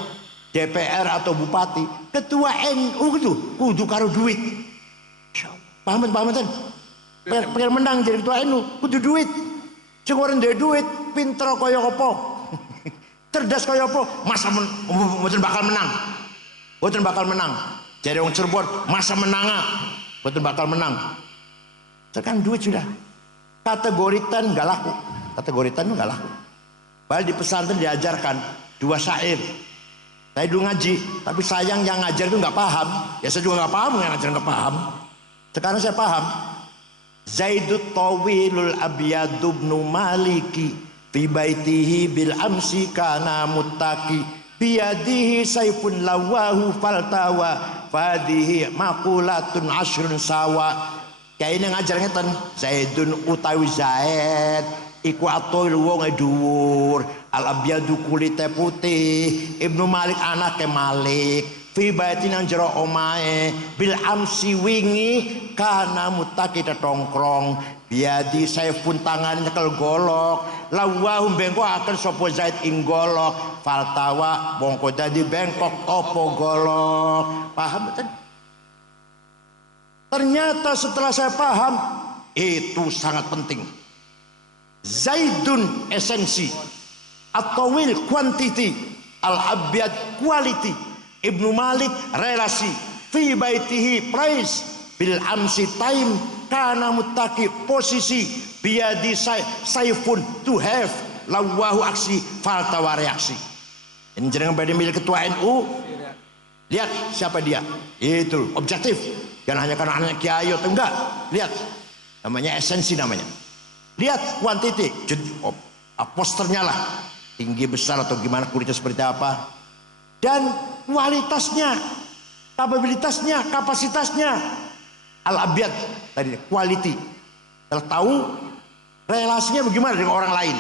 DPR atau bupati, ketua NU itu kudu karo duit. Paham kan? Pengen menang jadi ketua NU kudu duit. Sing ora ndek duit, pinter kaya apa? Cerdas kaya apa? Masa mboten bakal menang. Mboten bakal menang. Jadi wong Cirebon, masa menang mboten bakal menang. Tekan duit sudah. Kategoritan enggak laku. Kategoritan enggak laku. Padahal di pesantren diajarkan 2 syair. Saya dulu ngaji, tapi sayang yang ngajar itu nggak paham. Ya saya juga nggak paham, yang ngajar nggak paham. Sekarang saya paham. Zaidut tawilul abiyadu ibnu maliki fi baitihi bil amsi kana muttaqi biyadihi saifun lawahu faltawa fadihi maqulatun ashrun sawa. Kayak ini ngajar ngeten. Zaidun utawi Zaid iku atul wong dhuwur, al-abyadu kulite putih, Ibnu Malik anake Malik, fi baitin nang jero omahe, bil amsi wingi kana mutaki tetongkrong, biadi saifun tangan nyekel golok, lawahum bengkok akan sapa Zaid ing golok, faltawa bongko dadi bengkok opo golok. Paham betul? Ternyata setelah saya paham itu sangat penting. Zaidun esensi, at-tawil quantity, al-abyad quality, Ibnu Malik relasi, fi baitihi price, bil amsi time, kana muttaqi posisi, biadi saifun to have, lawahu aksi, faltawa reaksi. Ini jenengan pada milik ketua NU. Lihat siapa dia. Itu objektif. Jangan hanya karena anak kiai atau enggak. Lihat. Namanya esensi namanya. Lihat kuantiti, posternya lah, tinggi besar atau gimana, kulitnya seperti apa, dan kualitasnya, kapabilitasnya, kapasitasnya, al-abyad tadi, quality. Kalau tahu relasinya bagaimana dengan orang lain,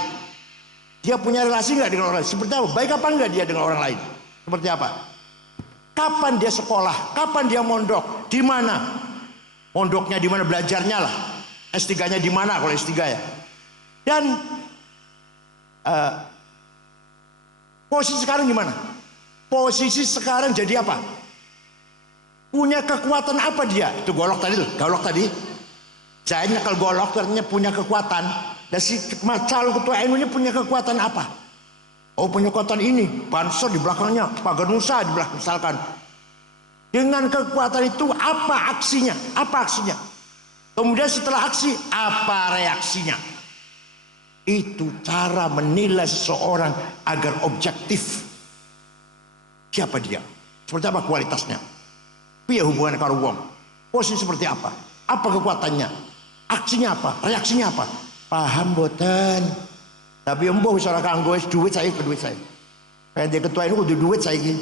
dia punya relasi nggak dengan orang lain, seperti apa, baik apa enggak dia dengan orang lain, seperti apa, kapan dia sekolah, kapan dia mondok, di mana mondoknya, di mana belajarnya lah. S3-nya di mana kalau S3 ya. Dan posisi sekarang gimana? Posisi sekarang jadi apa? Punya kekuatan apa dia? Itu golok tadi. Saya nyekal golok ternyata punya kekuatan. Dan si calon ketua NU-nya punya kekuatan apa? Oh, punya kekuatan ini, Banser di belakangnya, Pagar Nusa di belakang misalkan. Dengan kekuatan itu apa aksinya? Apa aksinya? Kemudian setelah aksi, apa reaksinya? Itu cara menilai seseorang agar objektif. Siapa dia? Seperti apa kualitasnya? Piye hubungannya karo wong? Posisi seperti apa? Apa kekuatannya? Aksinya apa? Reaksinya apa? Paham boten? Tapi embuh wis ora kanggo wis duit saya ke duit saya. Kayak dia ketua ini kudu duit saya iki.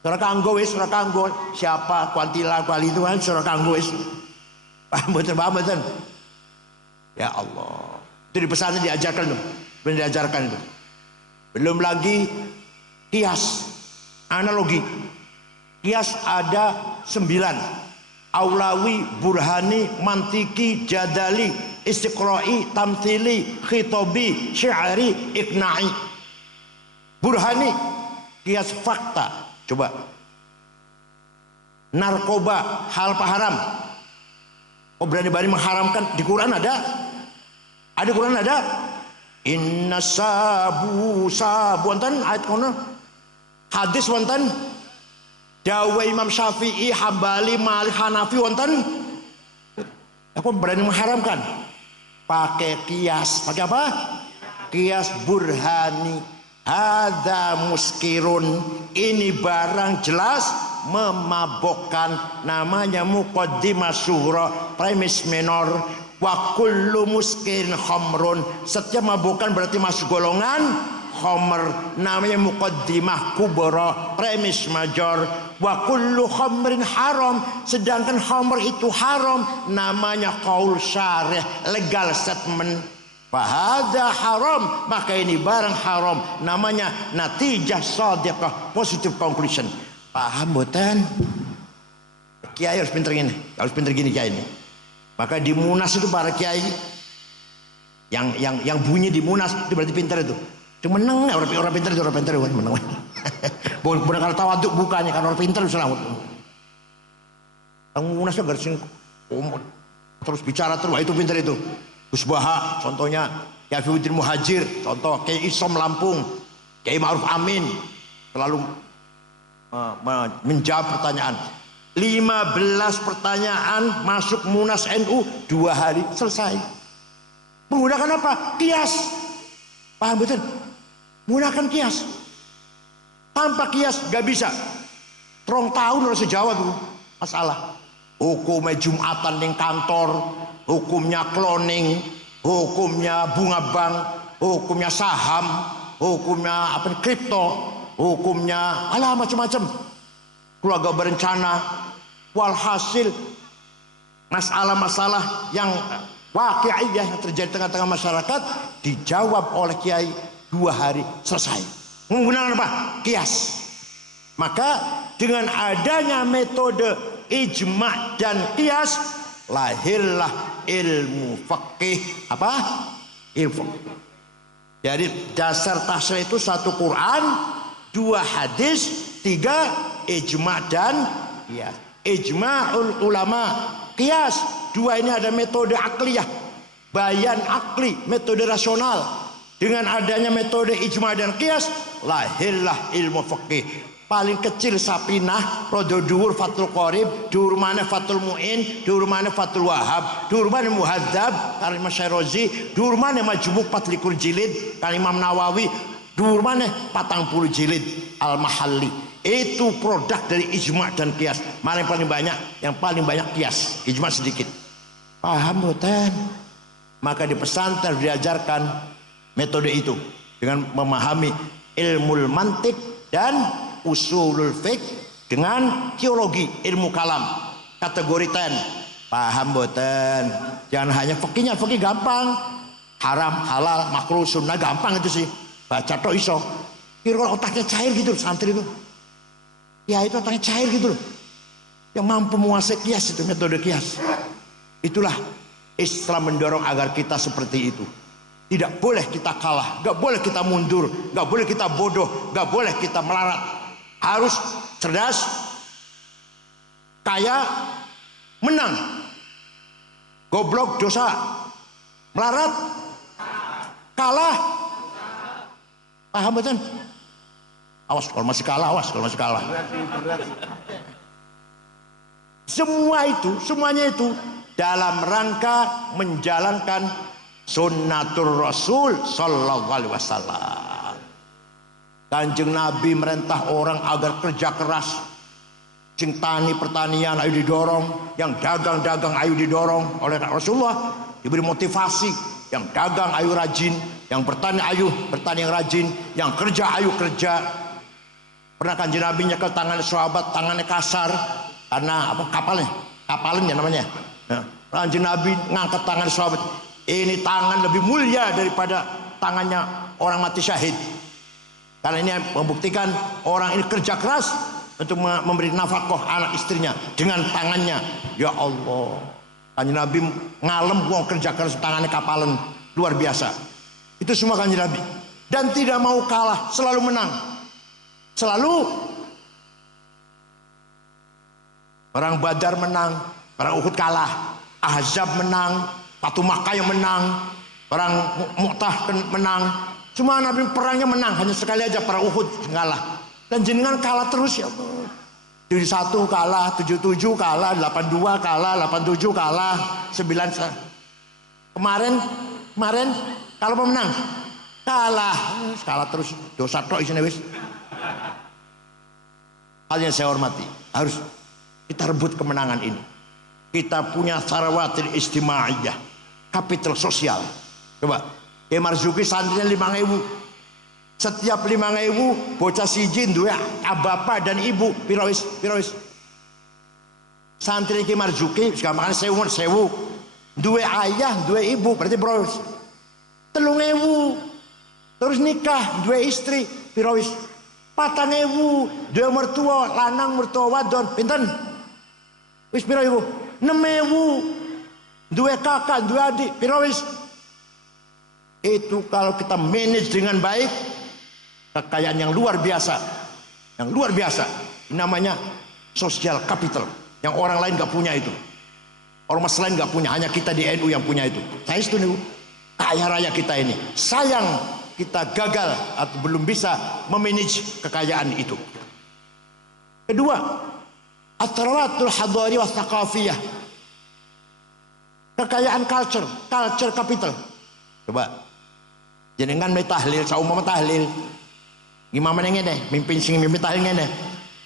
Ora kanggo wis ora kanggo siapa kuantila kuali itu kan ora kanggo wis. Paham betul. Ya Allah. Itu di pesantren diajarkan tuh. Benar diajarkan itu. Belum lagi kias, analogi. Kias ada 9. Aulawi, burhani, mantiki, jadali, istiqra'i, tamthili, khitobi, syi'ari, ikna'i. Burhani, kias fakta. Coba. Narkoba, hal haram. Oh, berani-berani mengharamkan. Di Quran ada? Ada Quran ada? Inna sabu wonten ayat kono Hadis wonten dawuh Imam Syafi'i, Hambali, Malik, Hanafi wonten. Aku berani mengharamkan pakai kias. Pakai apa? Kias burhani. Hadza muskirun. Ini barang jelas memabokkan. Namanya muqaddimah sughra, premis minor. Wa kullu muskirin khamrun. Setiap mabukkan berarti masuk golongan khamr. Namanya muqaddimah kubra, premis major. Wa kullu khamrin haram. Sedangkan khamr itu haram. Namanya qaul syarih, legal statement. Fahada haram. Maka ini barang haram. Namanya natijah shadiqah, positive conclusion. Paham boten? Kiai harus pinter gini. Harus pinter gini kiai ini. Maka di Munas itu para kiai yang bunyi di Munas itu berarti pintar itu. Cuma menang orang pintar itu menang. Bukan kalau tawaduk bukannya karena orang pintar selamat. Yang Munas itu garis terus bicara terus itu pintar itu. Gus Baha contohnya, Kiai Fiuddin Muhajir contoh, Kiai Isom Lampung, Kiai Ma'ruf Amin selalu menjawab pertanyaan. 15 pertanyaan masuk Munas NU 2 hari selesai. Menggunakan apa? Kias. Paham betul? Menggunakan kias. Tanpa kias gak bisa. Terong tahun harus jawab itu masalah. Hukumnya Jumatan di kantor, hukumnya cloning, hukumnya bunga bank, hukumnya saham, hukumnya apa kripto, hukumnya alah macam-macam. Keluarga berencana. Walhasil masalah-masalah yang waqi'iyah yang terjadi tengah-tengah masyarakat dijawab oleh kiai 2 hari selesai. Menggunakan apa? Kias. Maka dengan adanya metode ijma' dan kias lahirlah ilmu fikih. Apa? Ilmu. Jadi dasar tahsil itu 1 Quran, 2 hadis, 3 ijma' dan kias. Ijma'ul ulama, kias. 2 ini ada metode akliyah, bayan akli, metode rasional. Dengan adanya metode ijma' dan kias lahirlah ilmu fikih. Paling kecil Sapinah, rodo dhuwur Fathul Qorib, dhuwur mana Fathul Mu'in, dhuwur mana Fathul Wahab, dhuwur mana Muhadzab karya Imam Syairozi, dhuwur mana Majmu' 24 jilid karya Imam Nawawi, dhuwur mana 40 jilid Al-Mahalli. Itu produk dari ijma' dan kias. Mana yang paling banyak? Yang paling banyak kias, ijma' sedikit. Paham boten? Maka di pesantren diajarkan metode itu dengan memahami ilmu mantik dan usulul fiqh dengan teologi ilmu kalam kategori 10. Paham boten? Jangan hanya fikihnya, fikih gampang, haram halal makruh sunnah gampang itu sih, baca tok iso. Kira otaknya cair gitu santri itu ya, itu otaknya cair gitu loh, yang mampu menguasai kias itu metode kias. Itulah Islam mendorong agar kita seperti itu. Tidak boleh kita kalah, gak boleh kita mundur, gak boleh kita bodoh, gak boleh kita melarat. Harus cerdas, kaya, menang. Goblok dosa, melarat, kalah. Paham betul? Awas kalau masih kalah, awas kalau masih kalah. Semuanya itu dalam rangka menjalankan sunnatur Rasul sallallahu alaihi wasallam. Kanjeng Nabi merintah orang agar kerja keras. Sing tani pertanian ayo didorong, yang dagang ayo didorong oleh Rasulullah, diberi motivasi. Yang dagang ayo rajin, yang bertani ayo bertani yang rajin, yang kerja ayo kerja. Pernah Kanjeng Nabi nyekel tangan sahabat, tangannya kasar karena apa? Kapalnya namanya. Nah, Kanjeng Nabi ngangkat tangan sahabat, ini tangan lebih mulia daripada tangannya orang mati syahid. Karena ini membuktikan orang ini kerja keras untuk memberi nafkah anak istrinya dengan tangannya. Ya Allah, Kanjeng Nabi ngalem wong kerja keras tangannya kapalan luar biasa. Itu semua Kanjeng Nabi dan tidak mau kalah, selalu menang. Selalu perang Badar menang, perang Uhud kalah, Ahzab menang, Fatu Makkah yang menang, perang Mu'tah menang. Cuma Nabi perangnya menang, hanya sekali aja perang Uhud kalah. Dan jenengan kalah terus ya Allah. 71 kalah, 77 kalah, 82 kalah, 87 kalah, 9 kemarin kalau pemenang kalah terus, dosa tok isine wis. Hal yang saya hormati, harus kita rebut kemenangan ini. Kita punya sarawatil istimaiyah, kapital sosial. Coba, Kiai Marzuki santrinya 5.000. Setiap 5.000 bocah siji duwe bapak dan ibu pirawis. Santri Kiai Marzuki gampangane sewu. Duwe ayah, duwe ibu, berarti pirawis. 3.000. Terus nikah, duwe istri, pirawis. 4.000, duwe mertua lanang, mertua wadon, pinten? Wis pira ibu? 6.000. Duwe kakak, duwe adik, pirawis. Itu kalau kita manage dengan baik, kekayaan yang luar biasa, ini namanya social capital, yang orang lain gak punya itu, ormas lain gak punya, hanya kita di NU yang punya itu. Saya setuju, kaya raya kita ini. Sayang kita gagal atau belum bisa memanage kekayaan itu. Kedua, at-tarawatul hadari wa thaqafiyah, kekayaan culture capital. Coba jenengan tahlil, saumama tahlil gimana ngene, mimpin tahlil ngene.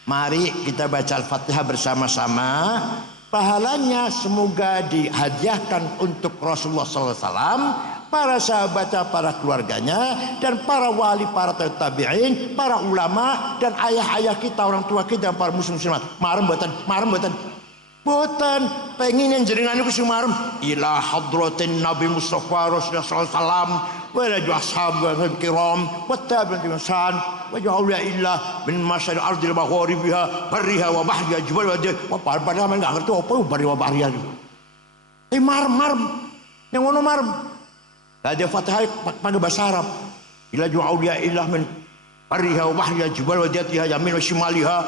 Mari kita baca Al-Fatihah bersama-sama. Pahalanya semoga dihadiahkan untuk Rasulullah SAW, para sahabatnya, para keluarganya, dan para wali, para tabi'in, para ulama, dan ayah-ayah kita, orang tua kita, para muslimat. Marem boten. Pengen yang jenengan itu sing marem ila hadratin Nabi Mustafa Rasulullah SAW wa ila ashabil kiram wa tabi'in ihsan wa ja'ala illa min masyari ardil magharibiha barriha wa bahriha jibal wa pada men enggak ngerti apa barri wa bahriha itu. Marem yang ngono marem. Ada Fatihah pakai bahasa Arab. Ila ja'ala illa min barriha wa bahriha jibal wa jatiha yamin wa shimaliha.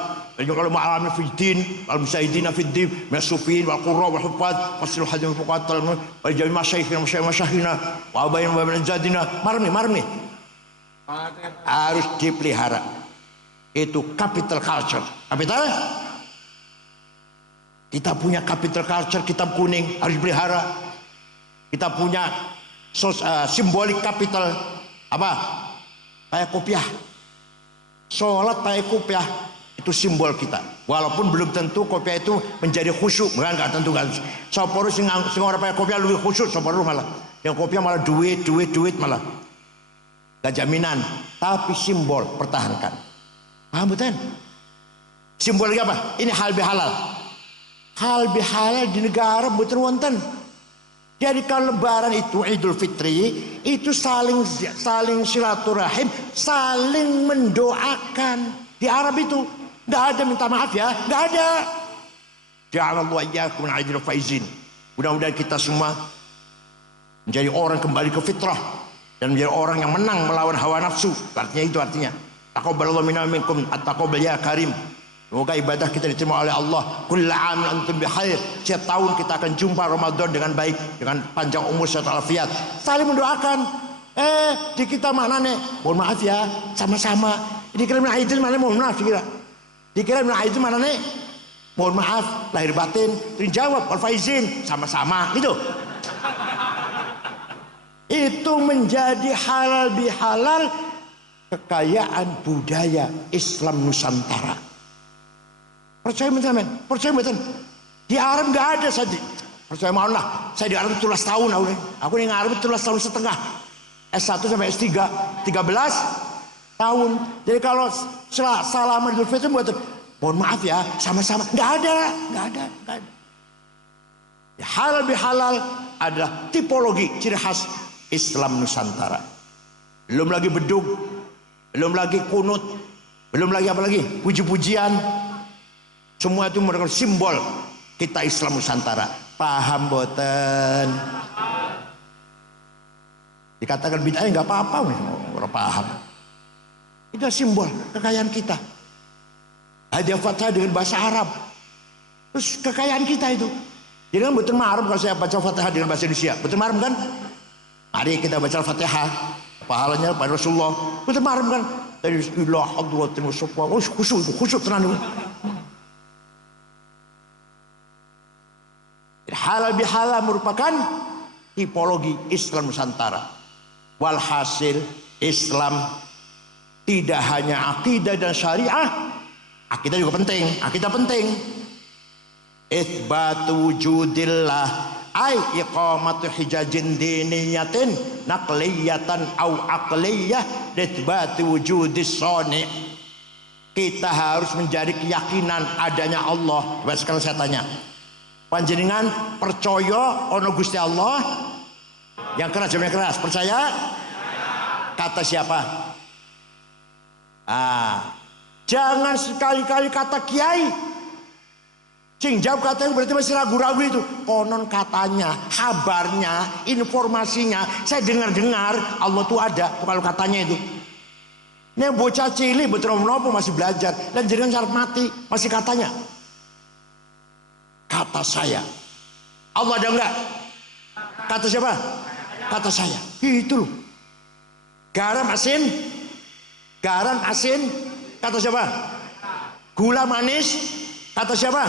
Kalau ma'alamin fiddin, al-musaidina fiddin, minasufin, wal-qurra, wal-hufad, wasil hadim fuqatal, wal-jami masyaykhina, wa abayin wa minazadina, marmi. Harus dipelihara. Itu capital culture. Capital? Kita punya capital culture, kitab kuning, harus dipelihara. Kita punya simbolik capital, apa? Kayak kopiah. Sholat pakai kopiah. Itu simbol kita, walaupun belum tentu kopiah itu menjadi khusyuk, enggak tentu kan. Soporo sing ora pakai kopiah lebih khusyuk, soporo malah yang kopiah malah duit malah gak jaminan. Tapi simbol pertahankan, paham betul? Simbolnya apa? Ini hal bihalal di negara betul wonten. Jadi kalau lebaran itu Idul Fitri itu saling silaturahim, saling mendoakan. Di Arab itu nggak ada minta maaf ya, nggak ada. Ja'alallahu iyyakum min ajril faizin. Mudah-mudahan kita semua menjadi orang kembali ke fitrah dan menjadi orang yang menang melawan hawa nafsu. Artinya taqabbalallahu minna minkum at-taqabbal ya karim. Semoga ibadah kita diterima oleh Allah. Kullu 'amin antum bikhair. Setiap tahun kita akan jumpa Ramadan dengan baik, dengan panjang umur serta afiat. Saling mendoakan. Di kita maknanya, mohon maaf ya, sama-sama. Dikira min aidil mana mohon maaf dikira min aidil mana nih mohon maaf lahir batin. Dijawab wal faizin, sama-sama gitu. Itu menjadi halal bihalal kekayaan budaya Islam Nusantara. Percaya betul. Di Arab nggak ada saja. Percaya mohon lah. Saya di Arab 13 tahun aku di Arab 13 tahun setengah. S1 sampai S3 13 tahun. Jadi kalau salaman Idul Fitri buat mohon maaf ya, sama-sama. Nggak ada. Halal bihalal adalah tipologi ciri khas Islam Nusantara. Belum lagi beduk, belum lagi kunut, belum lagi apa lagi? Puji-pujian. Semua itu merupakan simbol kita Islam Nusantara. Paham boten? Dikatakan bid'ah nggak apa-apa, orang paham. Itu simbol kekayaan kita. Hadiah Fatihah dengan bahasa Arab. Terus kekayaan kita itu. Jadi kan betul marem kalau saya baca Fatihah dengan bahasa Indonesia. Betul marem kan? Mari kita baca Fatihah. Pahalanya pada Rasulullah. Betul marem kan? ila hadratin wasafwa. Khusyuk tenan. Halal bihalal merupakan tipologi Islam Nusantara. Walhasil Islam tidak hanya akidah dan syariah, akidah juga penting. Akidah penting. Itsbatu wujudillah ay iqamatu hijajin diniyatin naqliyatan au aqliyah itsbatu wujudis sani. Kita harus menjadi keyakinan adanya Allah. Coba sekarang saya tanya, panjenengan percaya ono Gusti Allah? Yang keras jawabnya keras. Percaya? Kata siapa? Jangan sekali-kali kata kiai. Sing jawab katanya berarti masih ragu-ragu itu. Konon katanya, kabarnya, informasinya, saya dengar-dengar Allah tuh ada. Kalau katanya itu. Ini bocah cilik betul menopo masih belajar dan jangan syarat mati masih katanya. Kata saya. Allah ada enggak? Kata siapa? Kata saya. Itu loh. Garam asin. Garam asin. Kata siapa? Gula manis. Kata siapa?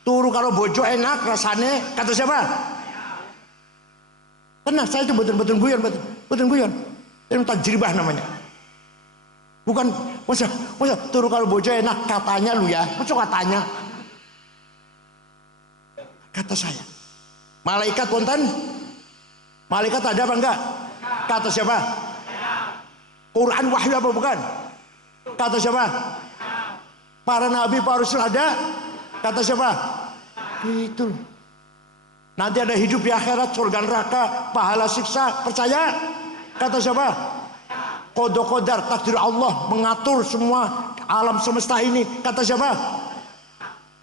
Turu kalau bojo enak rasanya. Kata siapa? Tenang, saya itu betul-betul guyon. Betul guyon. Itu tajribah namanya. Bukan masa turu kalau bojo enak katanya lu ya. Masa katanya? Kata saya. Malaikat wonten? Malaikat ada apa enggak? Kata siapa? Quran wahyu apa bukan? Kata siapa? Para nabi, para rasul ada? Kata siapa? Itu. Nanti ada hidup di akhirat, surga neraka, pahala siksa, percaya? Kata siapa? Qada qadar, takdir Allah mengatur semua alam semesta ini. Kata siapa?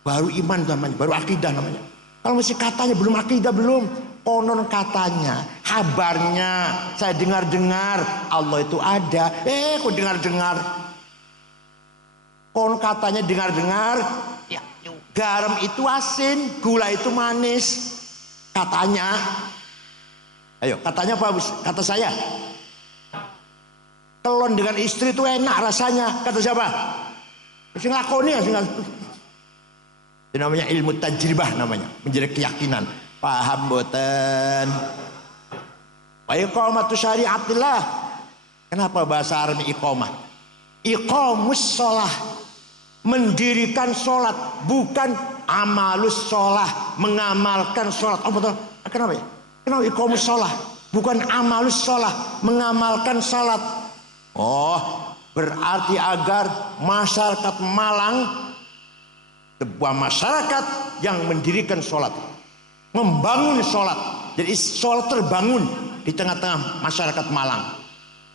Baru iman namanya, baru akidah namanya. Kalau masih katanya belum akidah belum. Konon katanya, kabarnya, saya dengar-dengar Allah itu ada. Kok dengar-dengar? Konon katanya dengar-dengar, ya, garam itu asin, gula itu manis. Katanya. Ayo, katanya apa? Kata saya. Telon dengan istri itu enak rasanya. Kata siapa? Sing lakoni ya, sing. Itu namanya ilmu tajribah namanya, menjadi keyakinan. Paham boten? Wa iqamatu syariatillah. Kenapa bahasa Arab iqamah? Iqamus shalah, mendirikan sholat, bukan amalus sholah, mengamalkan sholat. Oh betul. Kenapa ya? Kenapa iqamus shalah, bukan amalus sholah, mengamalkan sholat? Oh, berarti agar masyarakat Malang, sebuah masyarakat yang mendirikan sholat, membangun sholat. Jadi sholat terbangun di tengah-tengah masyarakat Malang.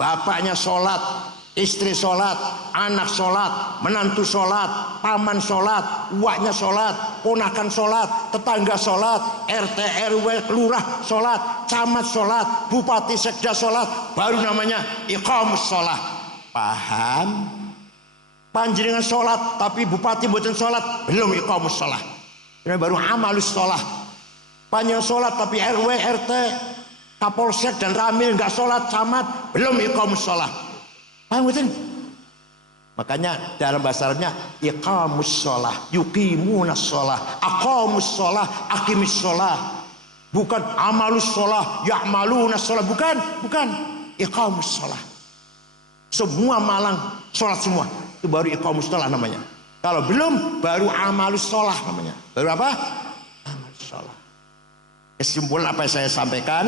Bapaknya sholat, istri sholat, anak sholat, menantu sholat, paman sholat, uaknya sholat, ponakan sholat, tetangga sholat, RT RW lurah sholat, camat sholat, bupati sekda sholat, baru namanya iqamus sholat. Paham? Panjenengan sholat tapi bupati mboten sholat, belum iqamus sholat. Ini baru amalus sholat. Panjenengan sholat tapi RW RT Kapolsek dan Ramil nggak sholat, camat, belum iqamus sholat. Paham betul? Makanya dalam bahasa Arabnya iqamus sholah, yuqimunas sholah, aqamus sholah, aqimis sholah. Bukan amalus sholah, ya'malunas sholah. Bukan iqamus sholah. Semua Malang sholat semua, itu baru iqamus sholah namanya. Kalau belum, baru amalus sholah namanya. Baru apa? Amalus sholah. Kesimpulan apa yang saya sampaikan,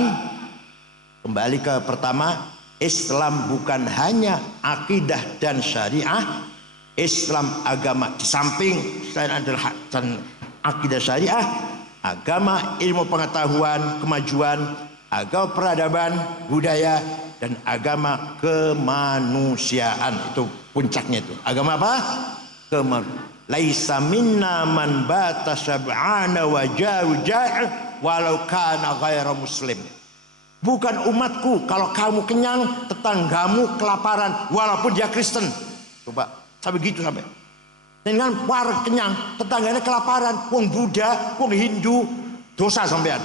kembali ke pertama, Islam bukan hanya akidah dan syariah. Islam agama di samping selain adalah dan akidah syariah, agama ilmu pengetahuan, kemajuan, agama peradaban, budaya, dan agama kemanusiaan. Itu puncaknya itu. Agama apa? Laisa minna man bata sab'ana wa jaru ja'i walau kana ghaira muslim. Bukan umatku kalau kamu kenyang, tetanggamu kelaparan walaupun dia Kristen. Coba sampai gitu sampai. Dengan war kenyang, tetangganya kelaparan, wong Buddha, wong Hindu, dosa sampean.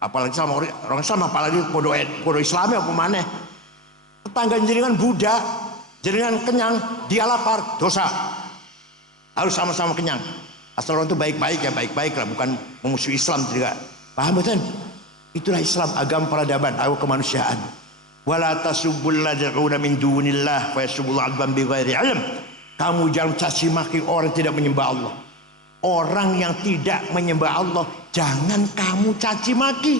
Apalagi sama orang Islam, apalagi kodo Islam apa maneh. Tetangga jenengan budak, jenengan kenyang, dia lapar, dosa. Harus sama-sama kenyang. Asal orang itu baik-baik ya baik-baik lah, bukan memusuhi Islam juga. Paham betul? Itulah Islam, agama peradaban, agama kemanusiaan. Wala tasubbul ladzina min dunillah fa yasubbul adban bighairi ilm. Kamu jangan caci maki orang yang tidak menyembah Allah. Orang yang tidak menyembah Allah jangan kamu caci maki.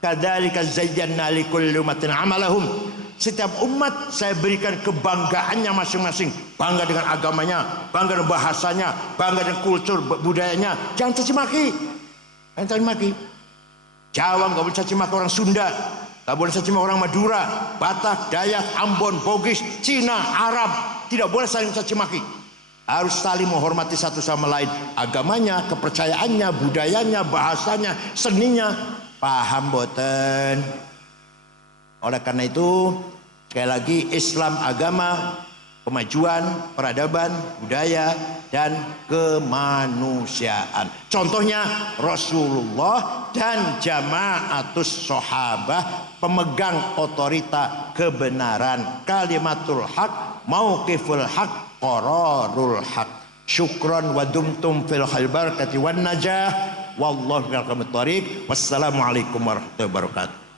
Kadzalika zayyana likulli ummatin amalahum. Setiap umat saya berikan kebanggaannya masing-masing. Bangga dengan agamanya, bangga dengan bahasanya, bangga dengan kultur budayanya. Jangan caci maki. Jangan caci maki. Jawa nggak boleh caci maki orang Sunda, nggak boleh caci maki orang Madura, Batak, Dayak, Ambon, Bugis, Cina, Arab. Tidak boleh saling caci maki. Harus saling menghormati satu sama lain. Agamanya, kepercayaannya, budayanya, bahasanya, seninya. Paham boten? Oleh karena itu, sekali lagi Islam agama kemajuan, peradaban, budaya, dan kemanusiaan. Contohnya Rasulullah dan jamaatus sahabah, pemegang otorita kebenaran, kalimatul haq, mauqiful haq, qararul haq. Syukran wa dumtum fil khair barakati wan najah. Wallahu bil thariq. Wassalamualaikum warahmatullahi wabarakatuh.